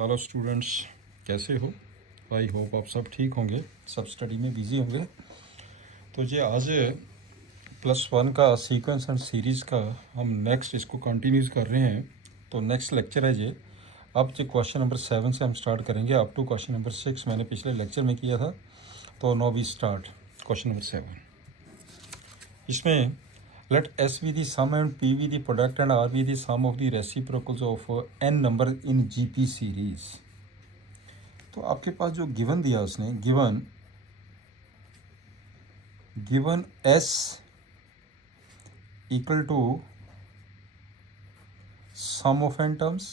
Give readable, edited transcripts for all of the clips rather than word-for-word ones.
Hello students, कैसे हो? I hope आप सब ठीक होंगे, सब स्टडी में बिजी होंगे। तो ये आज +1 का सीक्वेंस एंड सीरीज़ का हम नेक्स्ट इसको कंटिन्यूस कर रहे हैं। तो नेक्स्ट लेक्चर है ये। अब जो क्वेश्चन नंबर 7 से हम स्टार्ट करेंगे अप टू क्वेश्चन नंबर 6 मैंने पिछले लेक्चर में किया था। तो now we start question number 7। इसमें let S be the sum and P be the product and R be the sum of the reciprocals of n number in GP series। तो आपके पास जो गिवन दिया उसने given S equal to sum of n terms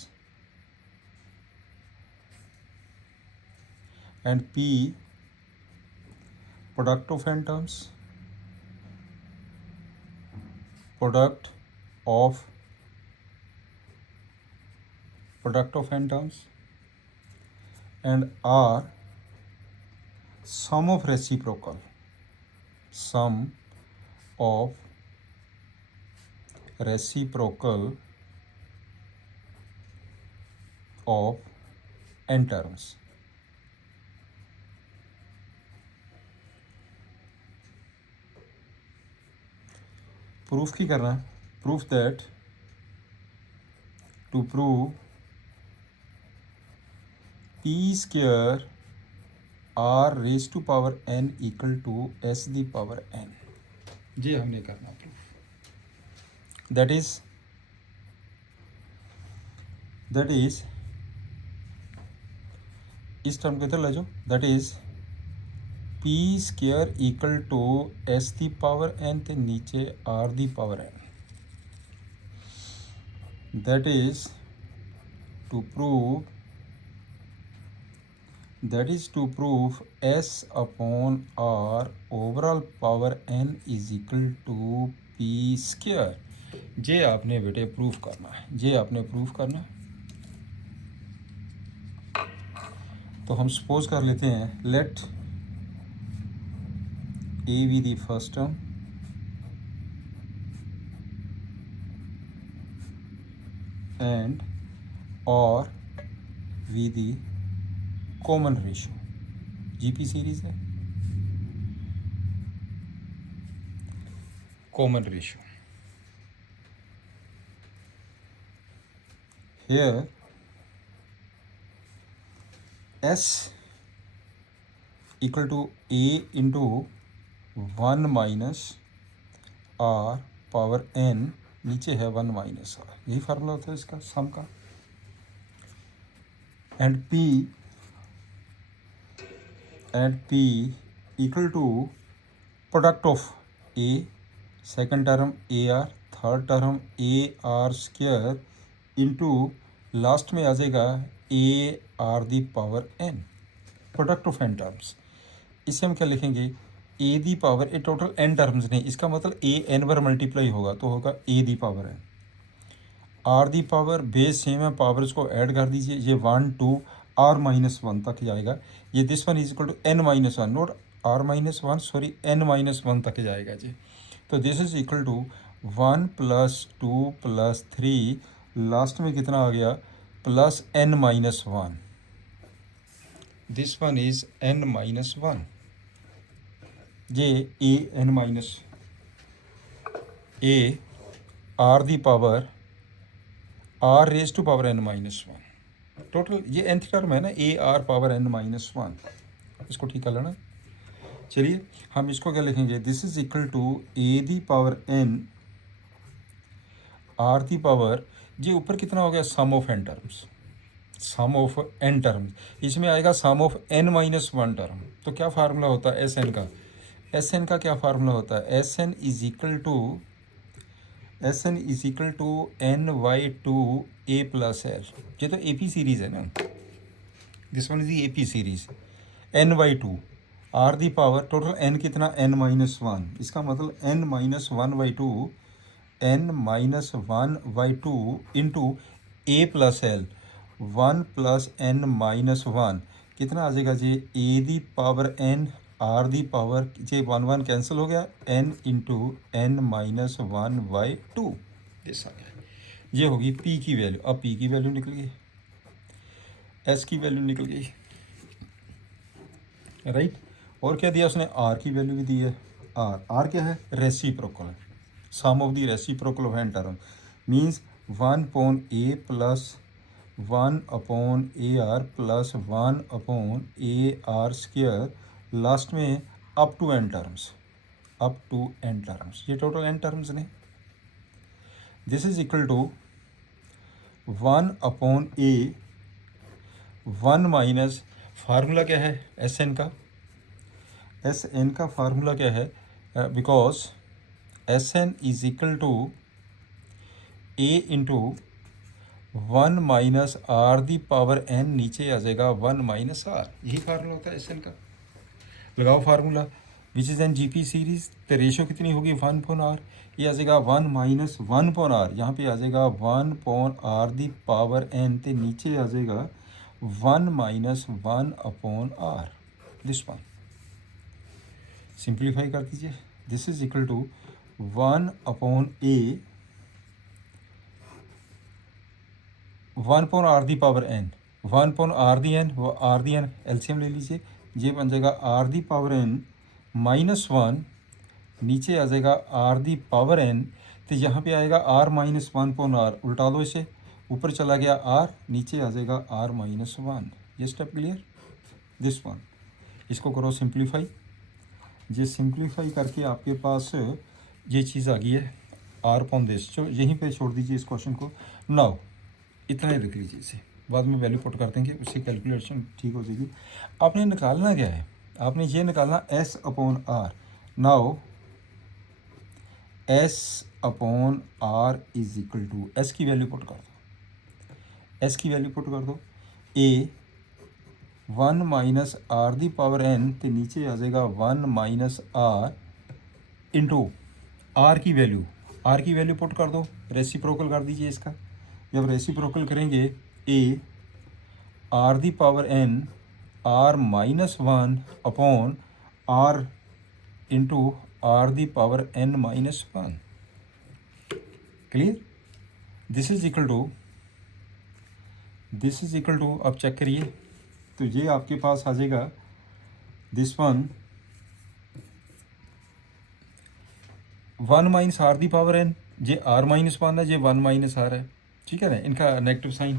and P product of n terms, product of n terms, and R sum of reciprocal of n terms। Proof की करना है। Proof that to prove p square r raise to power n equal to s the power n, ये हमने करना proof. That is इस term को इधर ले जाओ। That is p square equal to s the power n ते नीचे r the power n। That is to prove s upon r overall power n is equal to p square. ये आपने बेटे प्रूफ करना है, ये आपने प्रूफ करना है। तो हम सपोज कर लेते हैं, late a be the first term and or be the common ratio। GP series है, common ratio। Here S equal to A into 1 minus R power n, नीचे है 1 माइनस R, यही फार्मूला होता है इसका सम का। And P equal to product of A, second term AR, third term AR square into last में आ जाएगा AR the power n, product of n terms. इसे हम क्या लिखेंगे, a the power, a total n terms नहीं, इसका मतलब a n बार मल्टीप्लाई होगा तो होगा a the power n। r the power base same है, पावर्स को ऐड कर दीजिए, ये 1 2 r माइनस 1 तक जाएगा। ये this one is equal to n minus 1, not r minus 1, sorry n minus 1 तक जाएगा जी। तो this is equal to 1 + 2 + 3, last में कितना आ गया, plus n minus 1। This one is n minus 1, ये a n minus a r the power r raise to power n minus 1, total ये nth टर्म है ना, a r power n minus 1, इसको ठीक कर लेना। चलिए हम इसको क्या लिखेंगे, this is equal to a the power n r the power, ये ऊपर कितना हो गया, sum of n terms, sum of n terms, इसमें आएगा sum of n minus 1 term. तो क्या फार्मूला होता है एस एन का क्या फार्मूला होता है, S N is equal to n/2 a plus L. ये तो AP सीरीज है ना, this one is the AP series, n/2 r the power, total n कितना, n माइनस 1, इसका मतलब n minus 1/2 into a plus L, 1 + n minus 1 कितना आ जाएगा जी, a the power n r the power, ये 1 1 कैंसिल हो गया, n into n minus 1/2, this आ गया। ये होगी p की वैल्यू। अब p की वैल्यू निकल गई, एस की वैल्यू निकल गई, राइट। और क्या दिया उसने, आर की वैल्यू भी दी है। आर क्या है, रेसिप्रोकल है, sum of the reciprocal of n term means 1/a plus 1/ar plus 1/ar square, last में up to n terms, up to n terms, ये टोटल एन टर्म्स ने। This is equal to 1/a 1 minus, formula क्या है S N का, S N का formula क्या है, because S N is equal to a into 1 minus are the power n, नीचे आ जाएगा 1 माइनस आर, यही फार्मूला होता है एस एन का। लगाओ formula, which is an G P series, तो रेशो कितनी होगी 1/r, ये आ जाएगा 1 माइनस 1/r, यहाँ पे आ जाएगा 1/r दी पावर एन, तो नीचे आ जाएगा 1 minus 1/r, this one simplify कर दीजिए। This is equal to 1/a 1/r the power N, 1/r the N, वो आर दी एन एलसीएम ले लीजिए, ये बन जाएगा R the power N minus 1, नीचे आ जाएगा आर दी पावर एन, तो यहाँ पे आएगा आर माइनस 1/r, उल्टा दो इसे, ऊपर चला गया आर, नीचे आ जाएगा आर माइनस 1, ये स्टेप क्लियर। दिस वन, इसको करो सिंप्लीफाई, ये सिंप्लीफाई करके आपके पास ये चीज़ आ गई है आर पॉन दिस, जो यहीं पे छोड़ दीजिए इस क्वेश्चन को। नाउ इतना ही लिख लीजिए, इसे बाद में वैल्यू पुट कर देंगे, उससे कैलकुलेशन ठीक हो जाएगी। आपने निकालना क्या है, आपने ये निकालना S upon R. Now S upon R is equal to, S की वैल्यू पुट कर दो, एस की वैल्यू पुट कर दो, A 1 minus are the power N, तो नीचे आ जाएगा 1 माइनस आर इंटू आर की वैल्यू, आर की वैल्यू पुट कर दो, रेसिप्रोकल कर दीजिए इसका। जब रेसिप्रोकल करेंगे, A are the power N R minus 1 upon R into are the power N minus 1, clear. This is equal to, this is equal to, अब चेक करिए, तो ये आपके पास आ जाएगा this one 1 minus are the power N, ये R minus 1 है, ये 1 माइनस आर है, ठीक है ना, इनका नेगेटिव साइन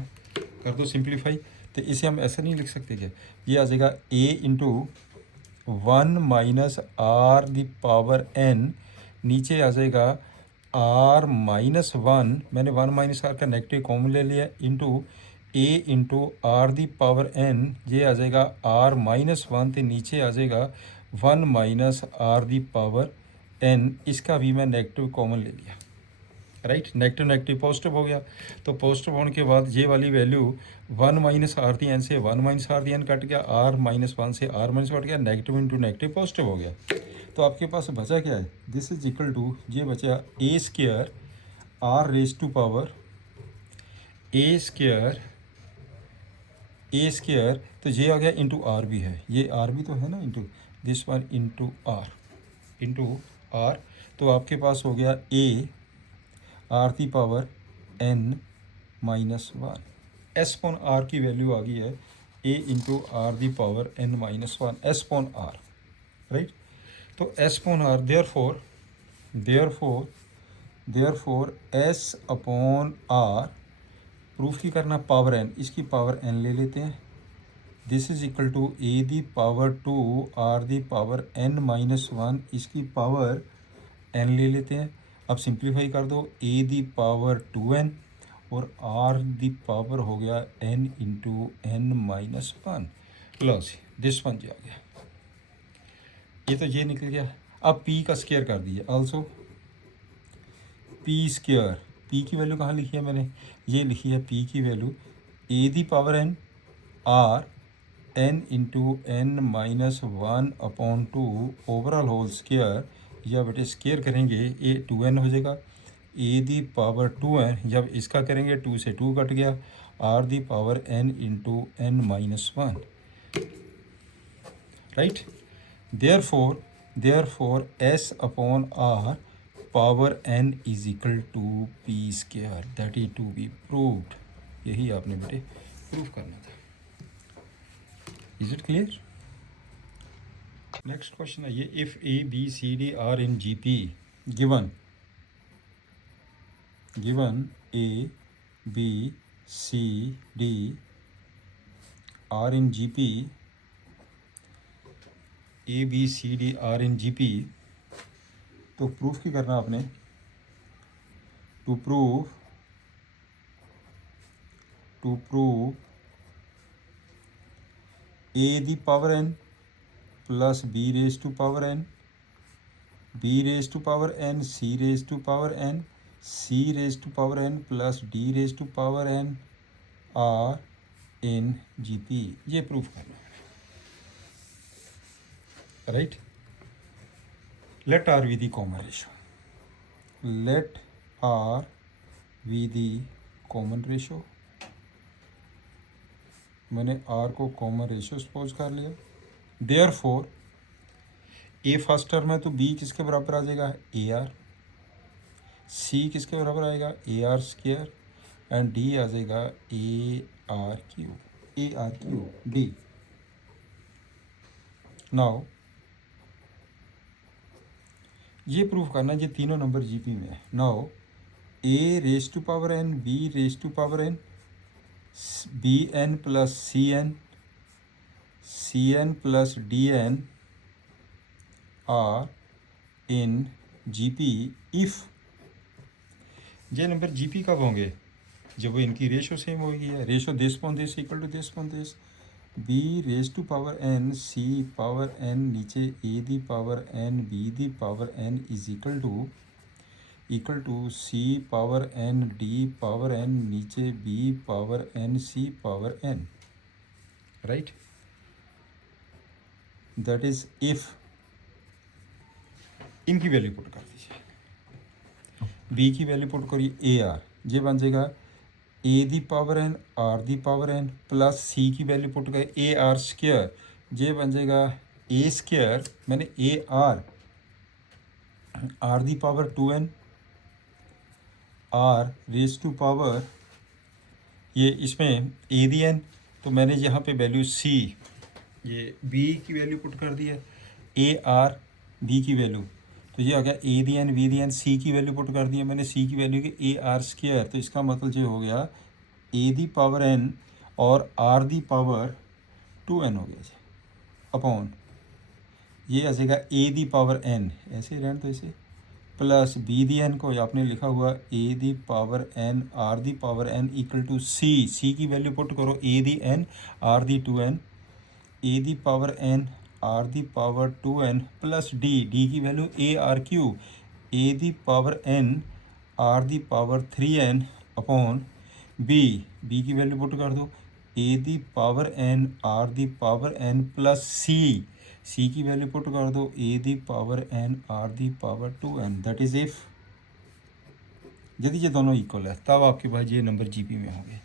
कर दो सिंप्लीफाई, तो इसे हम ऐसा नहीं लिख सकते क्या, ये आ जाएगा a into 1 minus are the power n, नीचे आ जाएगा आर माइनस 1, मैंने 1 माइनस आर का नेगेटिव कॉमन ले लिया, into a into are the power N, ये आ जाएगा आर माइनस 1, तो नीचे आ जाएगा 1 minus are the power N, इसका भी मैं नेगेटिव कॉमन ले लिया, राइट। नेगेटिव नेगेटिव पॉजिटिव हो गया, तो पॉजिटिव होने के बाद ये वाली value 1 minus are the N से 1 minus are the N cut गया, आर माइनस 1 से आर माइनस कट गया, नेगेटिव इंटू नेगेटिव पॉजिटिव हो गया, तो आपके पास बचा क्या है, दिस इज इक्वल टू, ये बचा a square r raise to power a square, a square, तो ये आ गया इंटू आर भी है, ये आर भी तो है ना, into this one into r, into r, तो आपके पास हो गया a are the power N minus 1, S upon r की वैल्यू आ गई है a into are the power N minus 1, S upon r, right. तो S upon r, therefore S upon r, proof की करना पावर एन, इसकी power n ले लेते हैं, this is equal to a the power 2 R the power N minus 1, इसकी power n ले लेते हैं। अब सिंप्लीफाई कर दो, ए दी पावर 2n और आर दी पावर हो गया n into N minus 1, plus this one जो आ गया, ये तो ये निकल गया। अब p का स्क्वायर कर दीजिए, आल्सो p स्क्वायर, p की वैल्यू कहाँ लिखी है मैंने, ये लिखी है p की value A the power n R n into N minus 1 upon 2 overall whole square, या बेटे स्क्वायर करेंगे ए 2n हो जाएगा, ए दी पावर 2n, जब इसका करेंगे 2 से 2 कट गया, R the power n into N minus 1, right. Therefore S upon R power n is equal to P square, that is to be proved, यही आपने बेटे प्रूव करना था। Is it clear? Next question है ये, if A B C D are in G P given A B C D are in G P, A B C D are in G P, तो proof की करना आपने, to prove A the power N plus B raise to power N, B raise to power N, C raise to power N, C raise to power N plus D raise to power N are in G P, ये proof करना है, right. Let R be the common ratio, let R be the common ratio, मैंने R को common ratio suppose कर लिया। Therefore ए first term है तो B किसके बराबर आ जाएगा, ए आर, सी किसके बराबर आएगा, a are square, and d आ जाएगा a r cube d. Now ये प्रूफ करना ये तीनों नंबर जीपी में है। Now a raise to power N, B raise to power N, b n plus c n plus d n are in G P if, ये number G P कब होंगे, जब वो इनकी रेशो सेम होगी है, ratio this upon this equal to this upon this, b raise to power N, c power n, नीचे a the power N, b the power N is equal to c power n, d power n, नीचे b power N, c power n, right. That is if, इनकी value put कर दीजिए, B की value put करिए A R, ये बन जाएगा a the power N R the power N plus c की वैल्यू पुट कर ए आर स्क्वायर, ये बन जाएगा ए स्क्वायर, मैंने A are the power 2n, R raise to power, ये इसमें ए दी एन, तो मैंने यहाँ पे वैल्यू सी, ये बी की वैल्यू पुट कर दी है, ए आर बी की वैल्यू, तो ये आ गया ए the N V the N, सी की वैल्यू पुट कर दी है मैंने, सी की वैल्यू की ए आर स्क्वायर, तो इसका मतलब ये हो गया ए दी पावर एन और आर दी पावर 2n हो गया जी, अपॉन ये आ जाएगा ए दी पावर एन, ऐसे रहने तो ऐसे, प्लस बी दी एन को आपने लिखा हुआ a the power N R the power n equal to c की वैल्यू पुट करो a the n are the 2n, a the power N R the power 2n plus d की value a r cube, a the power N R the power 3n upon b की value put कर दो a the power N R the power N plus c की value put कर दो a the power N R the power 2n, that is if, यदि ये दोनों equal है तब आपके पास ये नंबर जीपी में होंगे।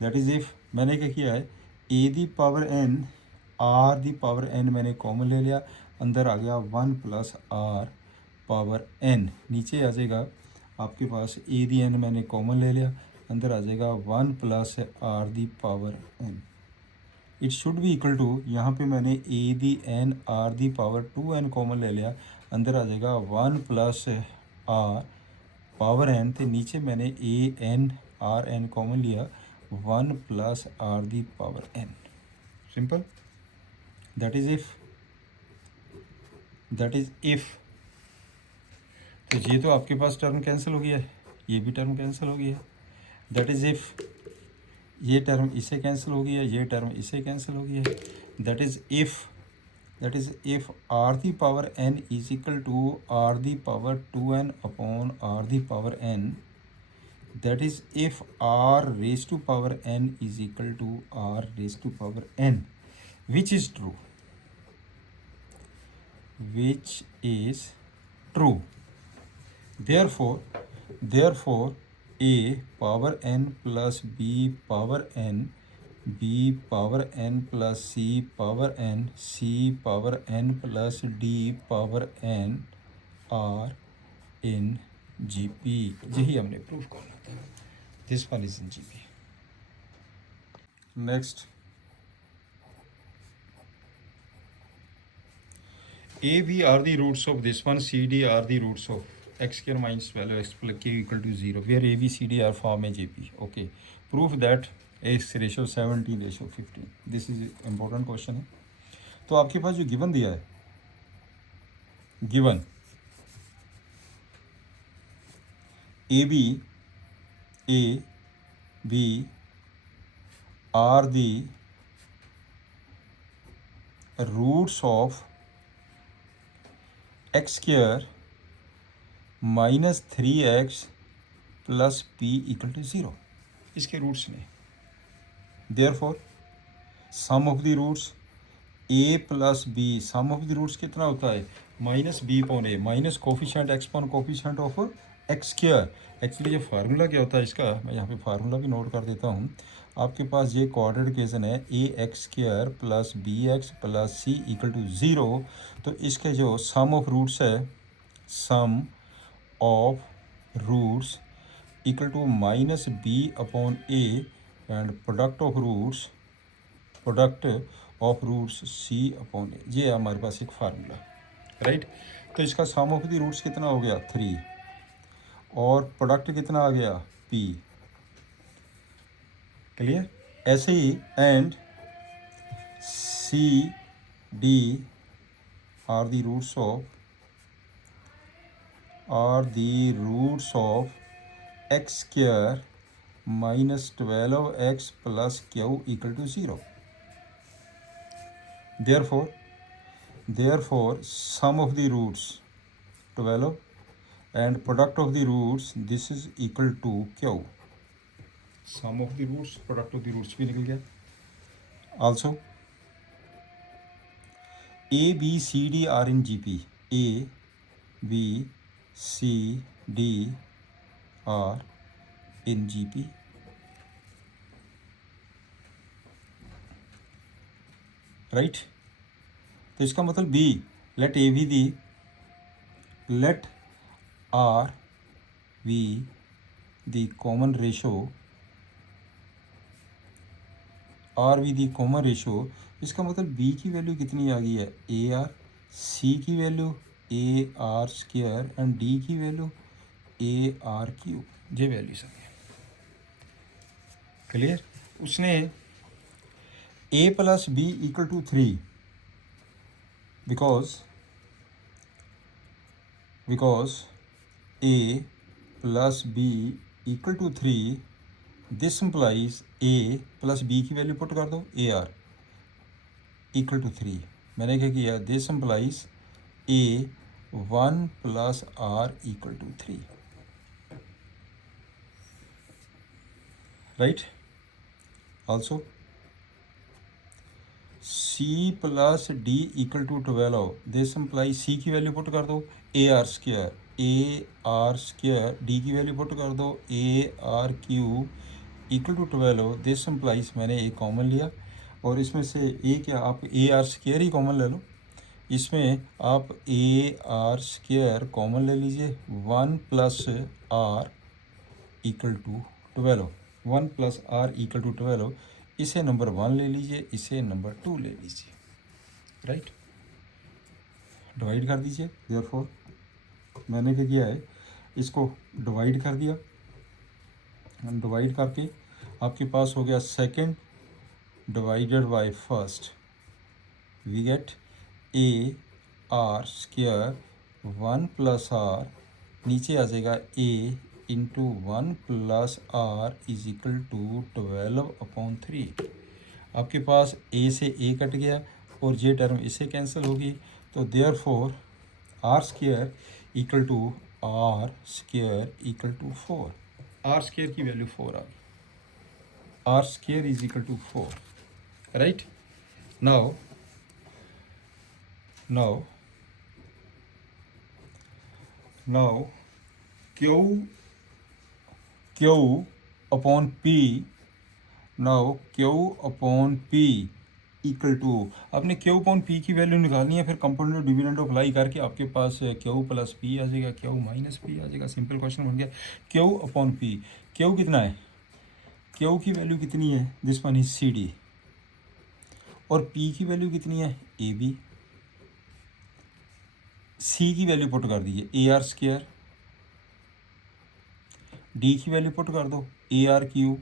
दैट इज इफ मैंने क्या किया है, a the power N R the power n मैंने कॉमन ले लिया, अंदर आ गया 1 प्लस आर पावर एन, नीचे आ जाएगा आपके पास ए दी एन मैंने कॉमन ले लिया, अंदर आ जाएगा 1 plus are the power n, it should be equal to, यहाँ पे मैंने a the n are the power 2n common ले लिया, अंदर आ जाएगा 1 प्लस आर पावर एन, तो नीचे मैंने A N R N common लिया, 1 plus are the power N, simple. That is if, तो ये तो आपके पास टर्म कैंसिल हो गया है, ये भी टर्म कैंसिल हो गया है, दैट इज इफ, ये टर्म इससे कैंसिल हो गया है, ये टर्म इससे कैंसिल हो गया है, that is if R the power N is equal to are the power 2n upon R the power N, that is if R raise to power N is equal to R raise to power N, which is true, therefore a power n plus b power n, b power n plus c power n, c power n plus d power n are in GP, यही हमने proof करना था, this one is in GP। Next A, B are the roots of this one, C, D are the roots of x square minus 12x plus q equal to 0, where A, B, C, D are form a JP. Okay. Prove that x ratio 17 ratio 15. This is important question है. तो आपके पास जो given दिया है, given A, B are the roots of x square minus 3x plus p equal to 0. इसके roots ने therefore sum of the roots a plus b, sum of the roots कितना होता है minus b upon a minus coefficient x upon coefficient of x square. Actually ये formula क्या होता है इसका, मैं यहाँ पे फार्मूला भी नोट कर देता हूँ. आपके पास ये कोऑर्डिनेट इक्वेशन है a x square plus b x plus c equal to 0. तो इसके जो सम ऑफ रूट्स है, sum of roots equal to minus b upon a and product of roots c upon a. ये है हमारे पास एक formula, right. तो इसका सम ऑफ द रूट्स कितना हो गया 3 और प्रोडक्ट कितना आ गया p. क्लियर. ऐसे ही and C D are the roots of x square minus 12x plus q equal to 0. Therefore sum of the roots 12 and product of the roots this is equal to q. Sum of the roots, product of the roots भी निकल गया. Also A, B, C, D are in GP. A, B, C, D are in GP. Right. तो इसका मतलब B, let A be the, let R be the common ratio, R be the common ratio. इसका मतलब B की value कितनी आ गई है AR, C की value AR square and D की वैल्यू AR क्यूब. ये वैल्यू सब है. क्लियर. उसने A plus B equal to 3 because A plus B equal to 3, this implies A plus B की वैल्यू पुट कर दो AR equal to 3. मैंने क्या किया, this implies A 1 plus R equal to 3. right. Also C plus D equal to 12. This imply C की value put कर दो AR square, D की वैल्यू पुट कर दो AR cube equal to 12. This implies मैंने A कॉमन लिया और इसमें से A क्या, आप AR स्क्वायर ही कॉमन ले लो. इसमें आप AR स्क्वायर कॉमन ले लीजिए. 1 plus R equal to 12, 1 plus R equal to 12. इसे नंबर 1 ले लीजिए, इसे नंबर 2 ले लीजिए. राइट. डिवाइड कर दीजिए. देयरफॉर मैंने क्या किया है, इसको डिवाइड कर दिया. डिवाइड करके आपके पास हो गया second divided by first. We get AR square 1 plus R, नीचे आ जाएगा A into 1 plus R is equal to 12 upon 3. आपके पास A से A कट गया और ये टर्म इससे कैंसिल होगी. तो therefore R square equal to R square equal to 4. R square की वैल्यू 4 आ गई. R square is equal to 4. Right. Now Q upon P. Now Q upon P equal to, आपने Q अपॉन P की value निकालनी है. फिर component dividend apply करके आपके पास Q प्लस P आ जाएगा, Q माइनस P आ जाएगा. सिंपल क्वेश्चन बन गया. Q upon P. Q कितना है, Q की वैल्यू कितनी है, दिस वन इज CD. और P की वैल्यू कितनी है AB. सी की वैल्यू पुट कर दीजिए ए आर स्क्वायर, डी की वैल्यू पुट कर दो A R cube,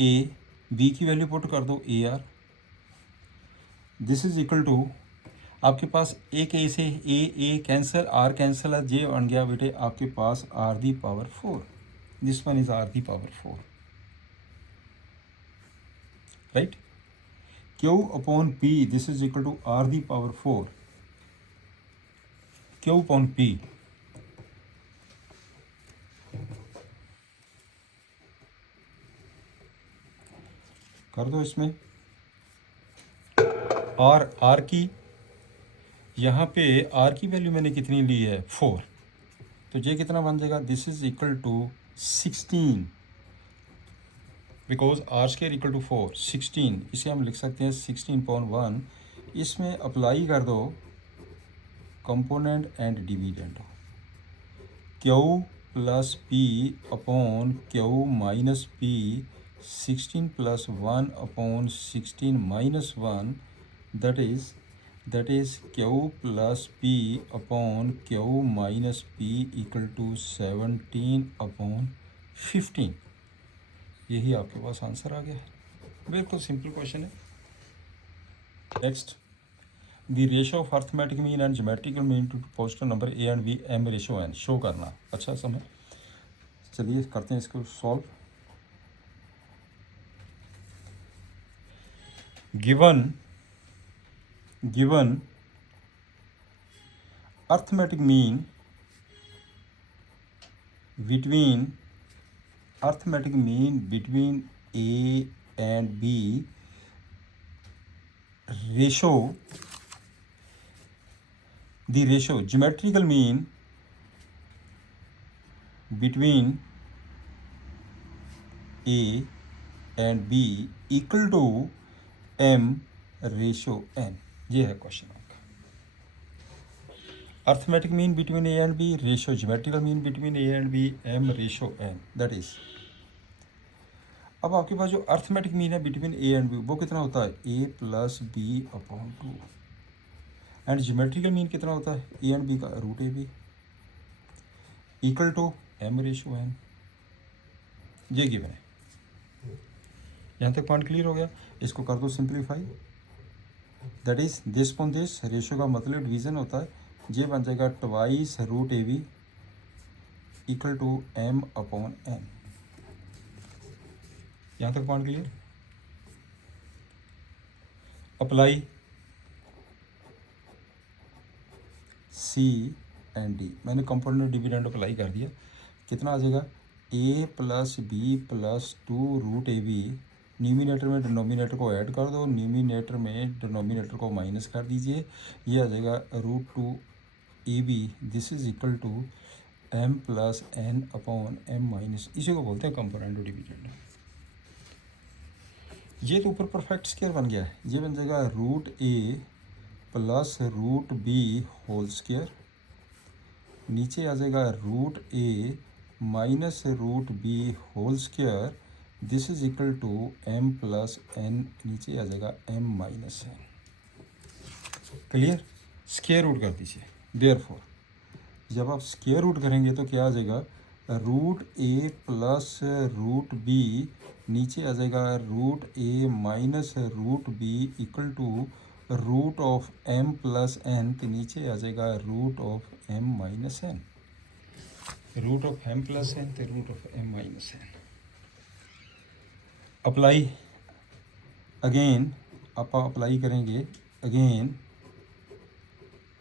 A B की वैल्यू पुट कर दो A R. This is equal to, आपके पास एक ए से ए कैंसिल, आर कैंसिल है, जे बन गया बेटे आपके पास r the power 4। This one is r the power 4, right. Q upon p, this is equal to are the power 4, q upon p. कर दो इसमें आर की, यहाँ पे आर की वैल्यू मैंने कितनी ली है 4, तो ये कितना बन जाएगा, this is equal to 16, because R square equal to 4, 16, इसे हम लिख सकते हैं 16/1। इसमें अप्लाई कर दो component and dividend, Q plus P upon Q minus P, 16 + 1/16 - 1, that is Q plus P upon Q minus P equal to 17/15। यही आपके पास आंसर आ गया है। बिल्कुल सिंपल क्वेश्चन है। Next, the ratio of arithmetic mean and geometrical mean two positive number A and B M ratio N show करना। अच्छा समय, चलिए करते हैं इसको solve. Given arithmetic mean between A and B ratio, the ratio geometrical mean between A and B equal to M ratio N। ये है question आपका। Arithmetic mean between a and b ratio geometrical mean between a and B M ratio n, that is. अब आपके पास जो arithmetic mean है between a and b वो कितना होता है a plus b upon 2, and geometrical mean कितना होता है ए एंड बी का root a b equal to m ratio n. ये गिवन है। यहाँ तक पॉइंट क्लियर हो गया। इसको कर दो simplify, that is this upon this, ratio का मतलब डिवीजन होता है। ये बन जाएगा twice root a b equal to m upon n. यहाँ तक point clear. Apply c and d, मैंने कंपोनेंट डिविडेंड अप्लाई कर दिया। कितना आ जाएगा ए plus b plus 2 root a b, numerator में डिनोमिनेटर को ऐड कर दो, न्यूमिनेटर में डिनोमिनेटर को माइनस कर दीजिए, ये आ जाएगा root 2 A B, this is equal to M plus N upon M minus, इसी को बोलते हैं कंपोनेंट डिविडेंड। ये तो ऊपर परफेक्ट स्क्वायर बन गया है। ये बन जाएगा root a plus root b whole square, नीचे आ जाएगा root a minus root b whole square, this is equal to M plus n, नीचे आ जाएगा m minus n. Clear. Square root कर दीजिए। देयरफॉर जब आप स्क्वायर रूट करेंगे तो क्या आ जाएगा root a plus root b, नीचे आ जाएगा root a minus root b equal to root of m plus n, तो नीचे आ जाएगा root of m minus n, root of m plus n तो root of m minus n. Apply again, आप apply करेंगे again,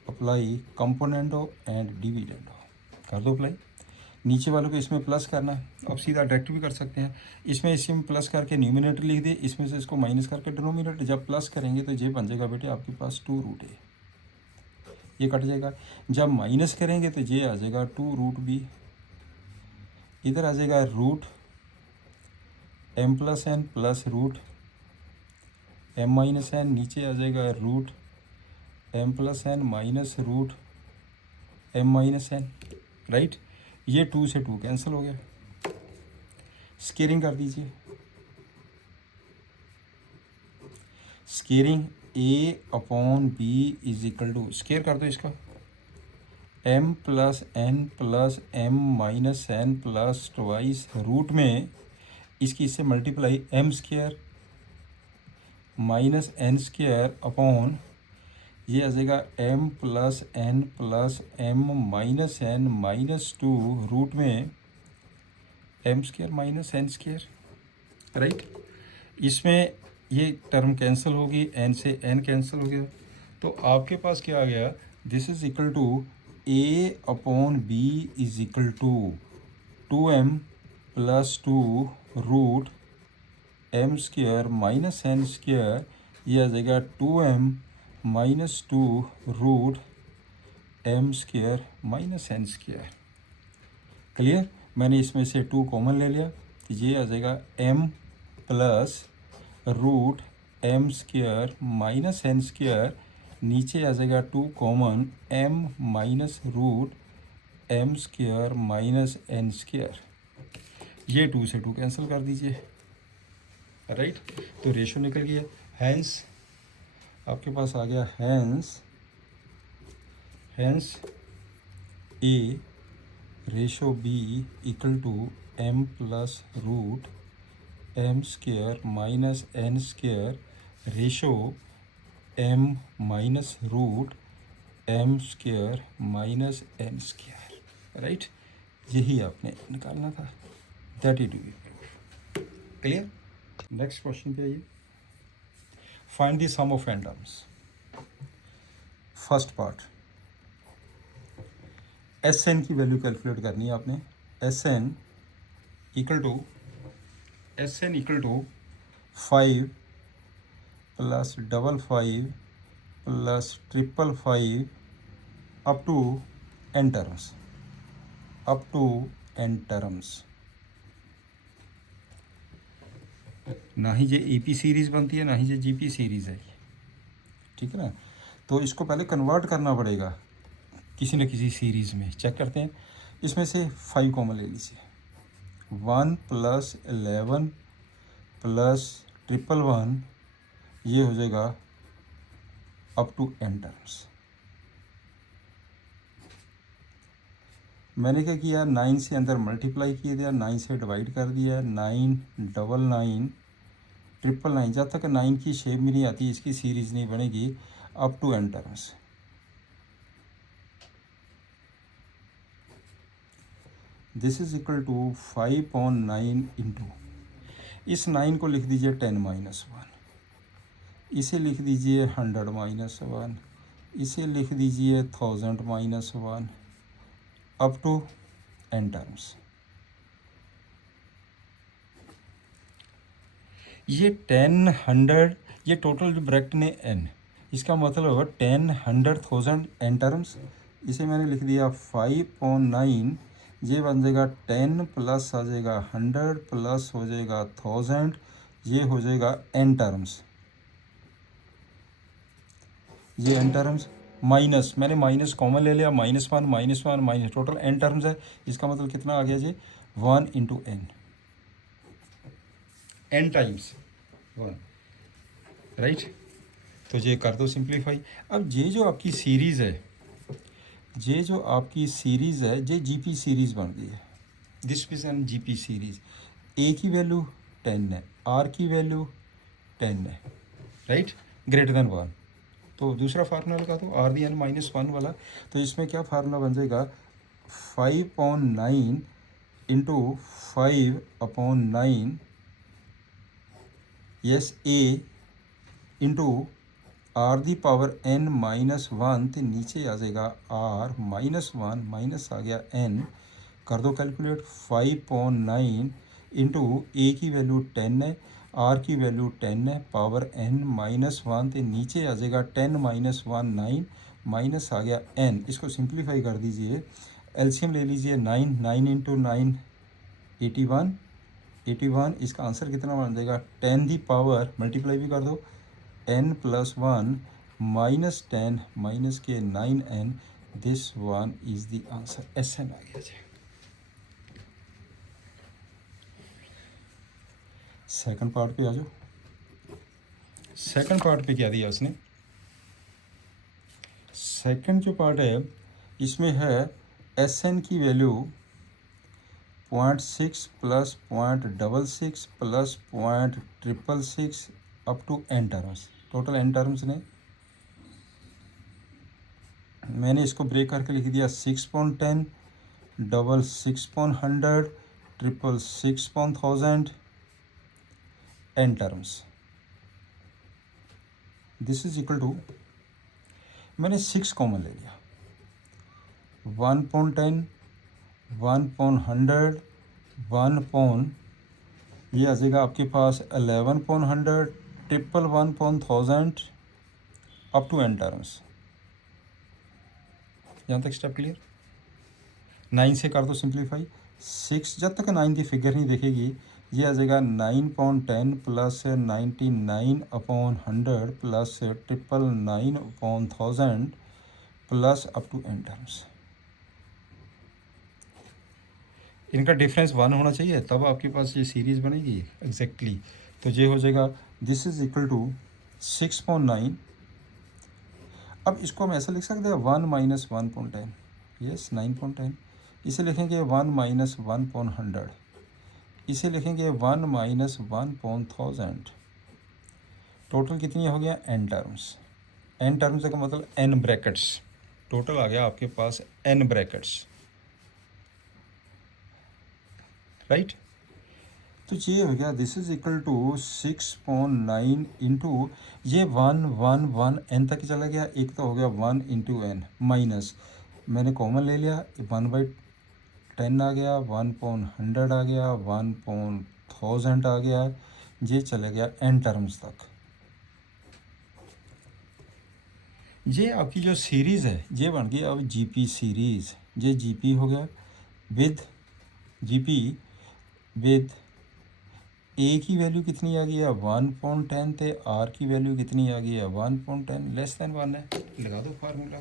apply componendo and dividendo, कर दो apply. नीचे वालों को इसमें प्लस करना है, अब सीधा डायरेक्ट भी कर सकते हैं। इसमें प्लस करके न्यूमिनेटर लिख दे, इसमें से इसको माइनस करके डिनोमिनेटर, जब प्लस करेंगे तो ये बन जाएगा बेटे आपके पास 2 रूट ए, ये कट जाएगा। जब माइनस करेंगे तो ये आ जाएगा 2 रूट बी, इधर आ जाएगा root M plus N plus root M minus N, नीचे आ जाएगा root M plus N minus root M minus N, right. ये 2 से 2 कैंसिल हो गया। स्केयरिंग कर दीजिए, squaring a upon b is equal to, square कर दो इसका, m plus m minus n plus twice root में इसकी इससे multiply m square minus n square upon ये आ जाएगा m plus m minus n minus 2 root में m square minus n square, right. इसमें ये टर्म कैंसिल होगी, n से n कैंसिल हो गया, तो आपके पास क्या आ गया, this is equal to a upon b is equal to 2m plus 2 root m square minus n square, ये आ जाएगा 2m minus 2 root m square minus n square. Clear. मैंने इसमें से 2 कॉमन ले लिया, ये आ जाएगा m plus root m square minus n square, नीचे आ जाएगा 2 common m minus root m square minus n square, ये 2 से 2 कैंसिल कर दीजिए, राइट। तो रेशो निकल गया, हैंस आपके पास आ गया, hence a ratio b equal to m plus root m square minus n square ratio m minus root m square minus n square, right. यही आपने निकालना था, that it will be clear. Next question पे आइए, find the sum of n terms. First part, S N की value calculate करनी है आपने, S N equal to 5 plus 55 plus 555 up to n terms, up to n terms. ना ही ये A P series बनती है, ना ही ये जी पी सीरीज़ है, ठीक है ना। तो इसको पहले कन्वर्ट करना पड़ेगा किसी न किसी सीरीज़ में। चेक करते हैं, इसमें से 5 कॉमन ले लीजिए, 1 प्लस 11 प्लस 111, ये हो जाएगा अप टू n टर्म्स। मैंने क्या किया, 9 से अंदर मल्टीप्लाई किया दिया, 9 से डिवाइड कर दिया, 9 99 999, जब तक 9 की शेप में नहीं आती इसकी सीरीज़ नहीं बनेगी, up to n terms. This is equal to 5/9 into, इस 9 को लिख दीजिए 10-1, इसे लिख दीजिए 100-1, इसे लिख दीजिए 1000-1, अप टू n टर्म्स। ये 10 100, ये टोटल जो ब्रैकेट ने n, इसका मतलब होगा 10 100 1000 n टर्म्स। इसे मैंने लिख दिया 5/9, ये बन जाएगा 10 प्लस आ जाएगा 100 प्लस हो जाएगा 1000, ये हो जाएगा n टर्म्स, ये n टर्म्स माइनस, मैंने माइनस कॉमन ले लिया, -1 -1 माइनस, टोटल n टर्म्स है। इसका मतलब कितना आ गया जी, 1 इंटू n टाइम्स 1, राइट। तो ये कर दो सिंप्लीफाई। अब ये जो आपकी सीरीज़ है, ये जो आपकी सीरीज़ है, ये जीपी सीरीज़ बन गई है, this is an GP series. A की वैल्यू 10 है, आर की वैल्यू 10 है, राइट, ग्रेटर देन 1। तो दूसरा फार्मूला लगा दो, आर दी एन -1 वाला। तो इसमें क्या फार्मूला बन जाएगा, 5/9 into 5/9, yes, a into are the power n -1, तो नीचे आ जाएगा r -1 माइनस आ गया n, कर दो कैलकुलेट, 5/9 इंटू ए की वैल्यू 10 है, आर की वैल्यू 10 है, पावर n -1, तो नीचे आ जाएगा 10 -1 9, माइनस आ गया n। इसको सिंप्लीफाई कर दीजिए, एलसीएम ले लीजिए, 9 इंटू 9 81, इसका आंसर कितना बन जाएगा, 10 दी पावर, मल्टीप्लाई भी कर दो, n प्लस 1 माइनस 10 माइनस के 9n, this one is the answer, S n आ गया जी। सेकंड पार्ट पे आ जाओ। सेकंड पार्ट पे क्या दिया उसने, सेकंड जो पार्ट है इसमें है एस एन की value 0.6 plus 0.66 plus 0.666 up to n terms, total n terms ने मैंने इसको ब्रेक करके लिख दिया 6.10 double 6.100 triple 6.1000 n terms, this is equal to, मैंने 6 कॉमन ले लिया, 1.10 1.100 1. ये आ जाएगा आपके पास 11.100 triple 1.1000 up to n terms. यहाँ तक स्टेप क्लियर। 9 से कर दो सिंप्लीफाई, 6 जब तक 9 की फिगर नहीं देखेगी ये आ जाएगा 9.10 plus 99/100 plus 999/1000 plus up to n terms. इनका डिफरेंस 1 होना चाहिए तब आपके पास ये सीरीज़ बनेगी एग्जैक्टली। तो ये हो जाएगा दिस इज इक्वल टू 6.9। अब इसको हम ऐसा लिख सकते हैं 1 माइनस 1.10, यस 9.10, इसे लिखेंगे 1 माइनस 1.100, इसे लिखेंगे 1 माइनस 1.1000, टोटल कितनी हो गया एन टर्म्स। एन टर्म्स का मतलब एन ब्रैकेट्स, टोटल आ गया आपके पास एन ब्रैकेट्स, राइट। तो ये हो गया this is equal to 6.9 into ये 1 1 1 एन तक चला गया, एक तो हो गया 1 इंटू एन माइनस मैंने कॉमन ले लिया 1/10 आ गया, 1.100 आ गया, 1.1000 आ गया, ये चला गया एन टर्म्स तक। ये आपकी जो सीरीज़ है ये बन गई अब जीपी सीरीज़। ये जीपी हो गया विद जीपी विद ए की वैल्यू कितनी आ गई है 1.10 थे, आर की वैल्यू कितनी आ गई है 1.10 लेस देन 1 है। लगा दो फार्मूला,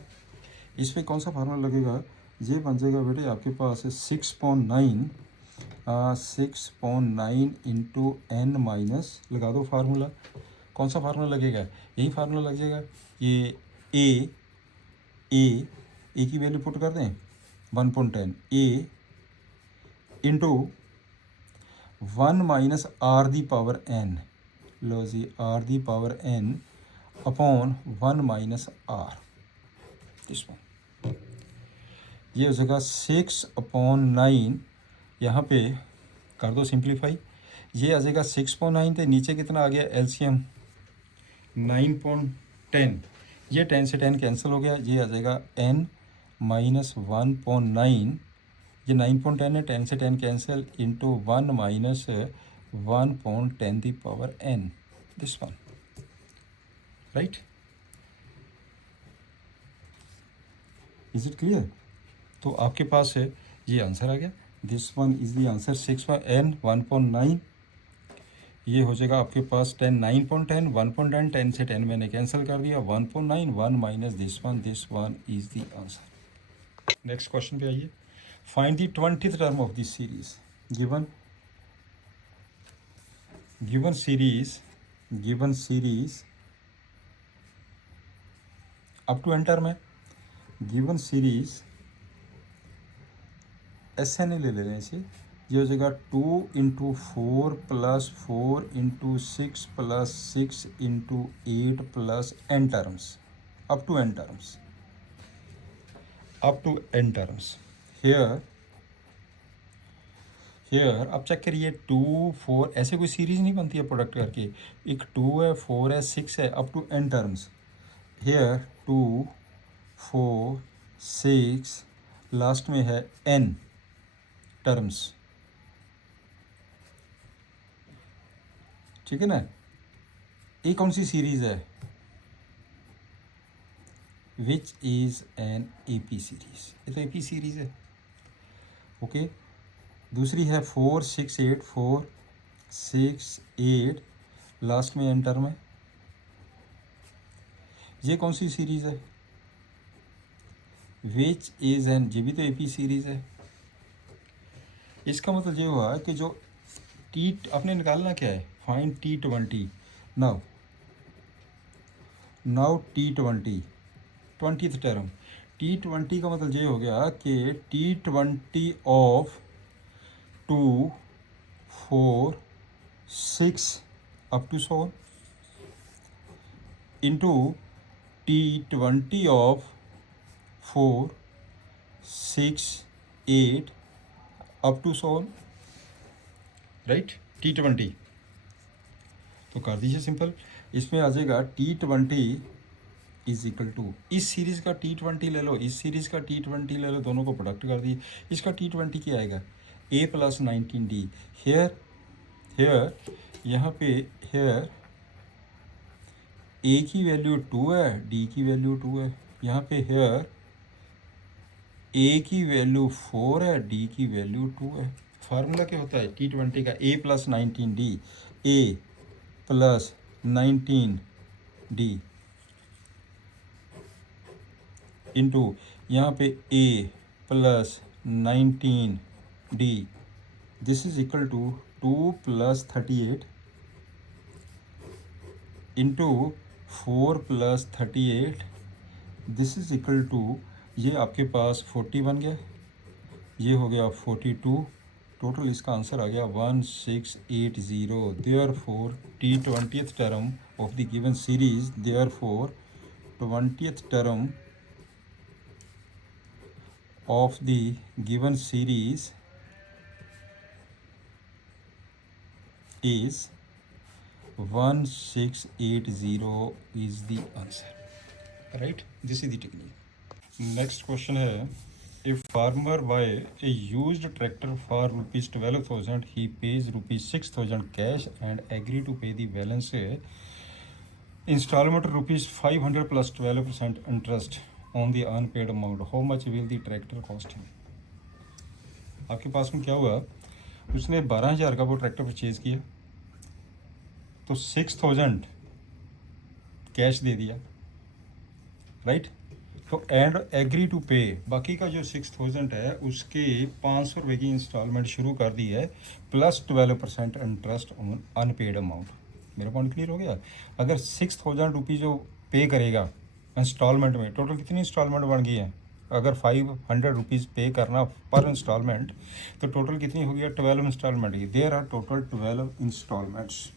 इस पर कौन सा फार्मूला लगेगा, ये बन जाएगा बेटे आपके पास 6.9 इंटू एन माइनस, लगा दो फार्मूला, कौन सा फार्मूला लगेगा, यही फार्मूला लग जाएगा। ये ए की वैल्यू पुट कर दें 1.10 a into 1 minus are the power n, लो जी r the power n upon 1 minus r, this one, ये हो जाएगा 6/9, यहाँ पे कर दो सिंप्लीफाई, ये आ जाएगा 6.9 थे, नीचे कितना आ गया एलसीएम 9.10, ये 10 से 10 कैंसिल हो गया, ये आ जाएगा n माइनस 1.9, ये 9.10 है, 10 से 10 cancel into 1 minus 1.10 the power n, this one, right. Is it clear. तो आपके पास है ये आंसर आ गया, this one is the answer 6n 1.9, ये हो जाएगा आपके पास 10 9.10 1.10, 10 से 10 मैंने कैंसिल कर दिया 1.9 1 minus this one is the answer. Next question पे आइए, find the 20th term of this series, given series up to n term है, गिवन सीरीज एस एन ले लें इसे, ये हो जाएगा 2 into 4 plus 4 into 6 plus 6 into 8 plus n terms up to n terms, here अब चेक करिए 2 4 ऐसे कोई सीरीज नहीं बनती है प्रोडक्ट करके, एक 2 है 4 है 6 है up to n terms, here 2 4 6 last में है एन टर्म्स, ठीक है ना। ये कौन सी सीरीज है, which is an AP series, ये तो एपी सीरीज है, ओके। दूसरी है 4 6 8 4 6 8 लास्ट में एन टर्म है, ये कौन सी सीरीज है, विच इज एन, ये भी तो एपी सीरीज है। इसका मतलब ये हुआ कि जो टी अपने निकालना क्या है, find T20 now now T20 20th term. T20 का मतलब ये हो गया कि T20 of 2 4 6 up to so into T20 of 4 6 8 up to so right. T20 तो कर दीजिए सिंपल, इसमें आ जाएगा T20 इज इक्वल टू, इस सीरीज़ का T20 ले लो, इस सीरीज़ का T20 ले लो, दोनों को प्रोडक्ट कर दिए। इसका T20 क्या आएगा, A plus 19D। Hair hair यहाँ पे हेयर A की वैल्यू 2 है, D की वैल्यू 2 है। यहाँ पे हेयर A की वैल्यू 4 है, D की वैल्यू 2 है। फार्मूला क्या होता है T20 का, A plus 19D, A plus 19D into यहाँ पे A plus 19D, this is equal to 2 plus 38 into 4 plus 38, this is equal to, ये आपके पास 40 बन गया, ये हो गया 42। टोटल इसका आंसर आ गया 1680। Therefore T20th term of the given series, therefore 20th term of the given series is 1680 is the answer, right? This is the technique. Next question है, if farmer buy a used tractor for rupees 12,000, he pays rupees 6,000 cash and agree to pay the balance installment rupees 500 plus 12% interest on the unpaid amount. How much will the tractor cost him? आपके पास में क्या हुआ, उसने 12,000 का वो tractor purchase किया, तो 6,000 cash दे दिया, राइट। तो एंड एग्री टू पे, बाकी का जो 6,000 है उसके 500 रुपये की इंस्टॉलमेंट शुरू कर दी है, plus 12% interest on unpaid amount. मेरा पॉइंट क्लियर हो गया। अगर 6,000 रुपीज़ जो पे करेगा इंस्टॉलमेंट में, टोटल कितनी इंस्टॉलमेंट बन गई है, अगर 500 रुपीज़ पे करना पर इंस्टॉलमेंट, तो टोटल कितनी हो गया, 12 इंस्टॉलमेंट की। There are total 12 installments,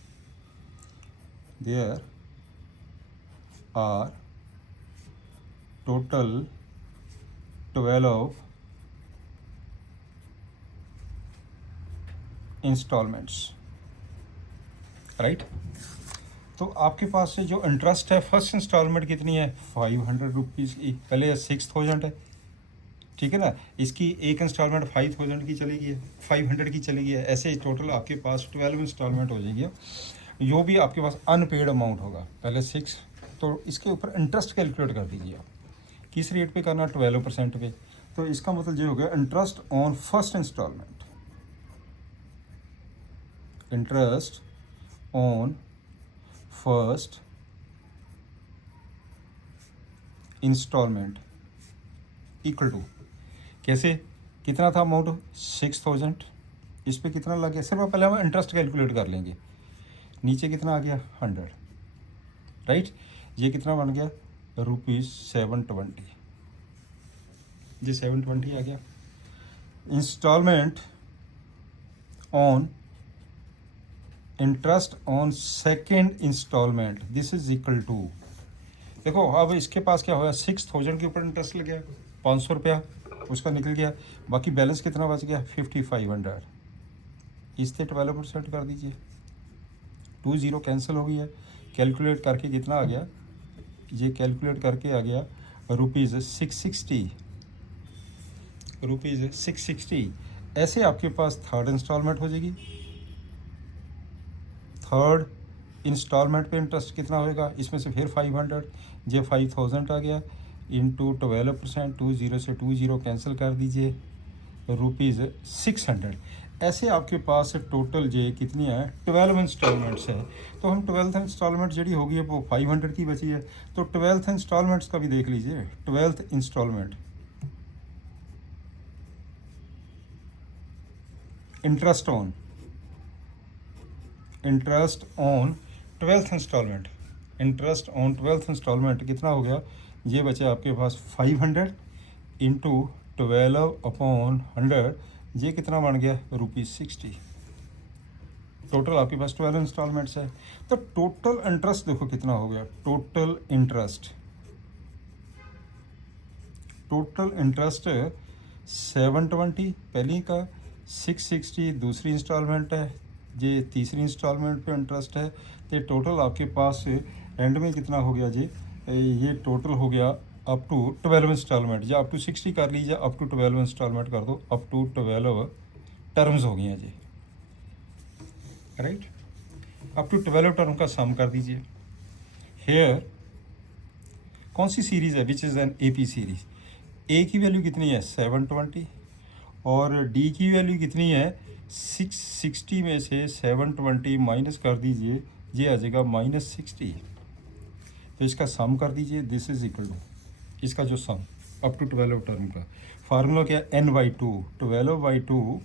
there are total 12 installments, right. तो आपके पास से जो इंटरेस्ट है फर्स्ट इंस्टॉलमेंट कितनी है, 500 रुपीज़ की, पहले 6,000 है, ठीक है ना। इसकी एक इंस्टॉलमेंट 5,000 की चलेगी है, 500 की चलेगी है, ऐसे टोटल आपके पास 12 इंस्टॉलमेंट हो जाएगी। जो भी आपके पास अनपेड अमाउंट होगा, पहले 6, तो इसके ऊपर इंटरेस्ट कैलकुलेट कर दीजिए आप, किस रेट पे करना, 12% पे। तो इसका मतलब ये हो गया interest on first installment, interest on first instalment equal to, कैसे, कितना था अमाउंट 6,000, इस पे कितना लग गया, सिर्फ पहले हम इंटरेस्ट कैलकुलेट कर लेंगे, नीचे कितना आ गया 100, राइट। ये कितना बन गया ₹720, ये 720 आ गया। Installment on interest on second installment, this is equal to, देखो अब इसके पास क्या होगा, 6,000 के ऊपर इंटरेस्ट लग गया, 500 रुपया उसका निकल गया, बाकी बैलेंस कितना बच गया 5,500, इससे 12% कर दीजिए, 20 कैंसिल हो गई है, कैलकुलेट करके कितना आ गया, ये कैलकुलेट करके आ गया ₹660। ऐसे आपके पास थर्ड इंस्टॉलमेंट हो जाएगी, थर्ड इंस्टॉलमेंट पे इंटरेस्ट कितना होएगा, इसमें से फिर 500, ये 5,000 आ गया, इंटू 12%, 20 से 20 कैंसिल कर दीजिए, ₹600। ऐसे आपके पास टोटल जे कितनी है, 12 इंस्टॉलमेंट्स है। तो हम 12th इंस्टॉलमेंट जी होगी है वो 500 की बची है, तो 12th इंस्टॉलमेंट्स का भी देख लीजिए। 12th installment interest on 12th installment interest on 12th installment कितना हो गया, ये बचे आपके पास 500 इंटू 12/100, ये कितना बन गया ₹60। टोटल आपके पास 12 इंस्टॉलमेंट्स है। तो टोटल इंटरेस्ट देखो कितना हो गया, टोटल इंटरेस्ट 720 पहली का, 660 दूसरी इंस्टॉलमेंट है, ये तीसरी इंस्टॉलमेंट पे इंटरेस्ट है। तो टोटल आपके पास एंड में कितना हो गया जी, ये टोटल हो गया अप टू 12 इंस्टॉलमेंट, या अप टू 60 कर लीजिए, अप टू 12 इंस्टॉलमेंट कर दो, अप टू 12 टर्म्स हो गई हैं जी, राइट। अप टू 12 टर्म का सम कर दीजिए। हेयर कौन सी सीरीज़ है, which is an AP series. A की वैल्यू कितनी है 720 और डी की वैल्यू कितनी है 660 में से 720 माइनस कर दीजिए, ये आ जाएगा -60। तो इसका सम कर दीजिए, दिस इज इक्वल टू इसका जो सम अप टू 12 टर्म का फार्मूला क्या, n/2 12/2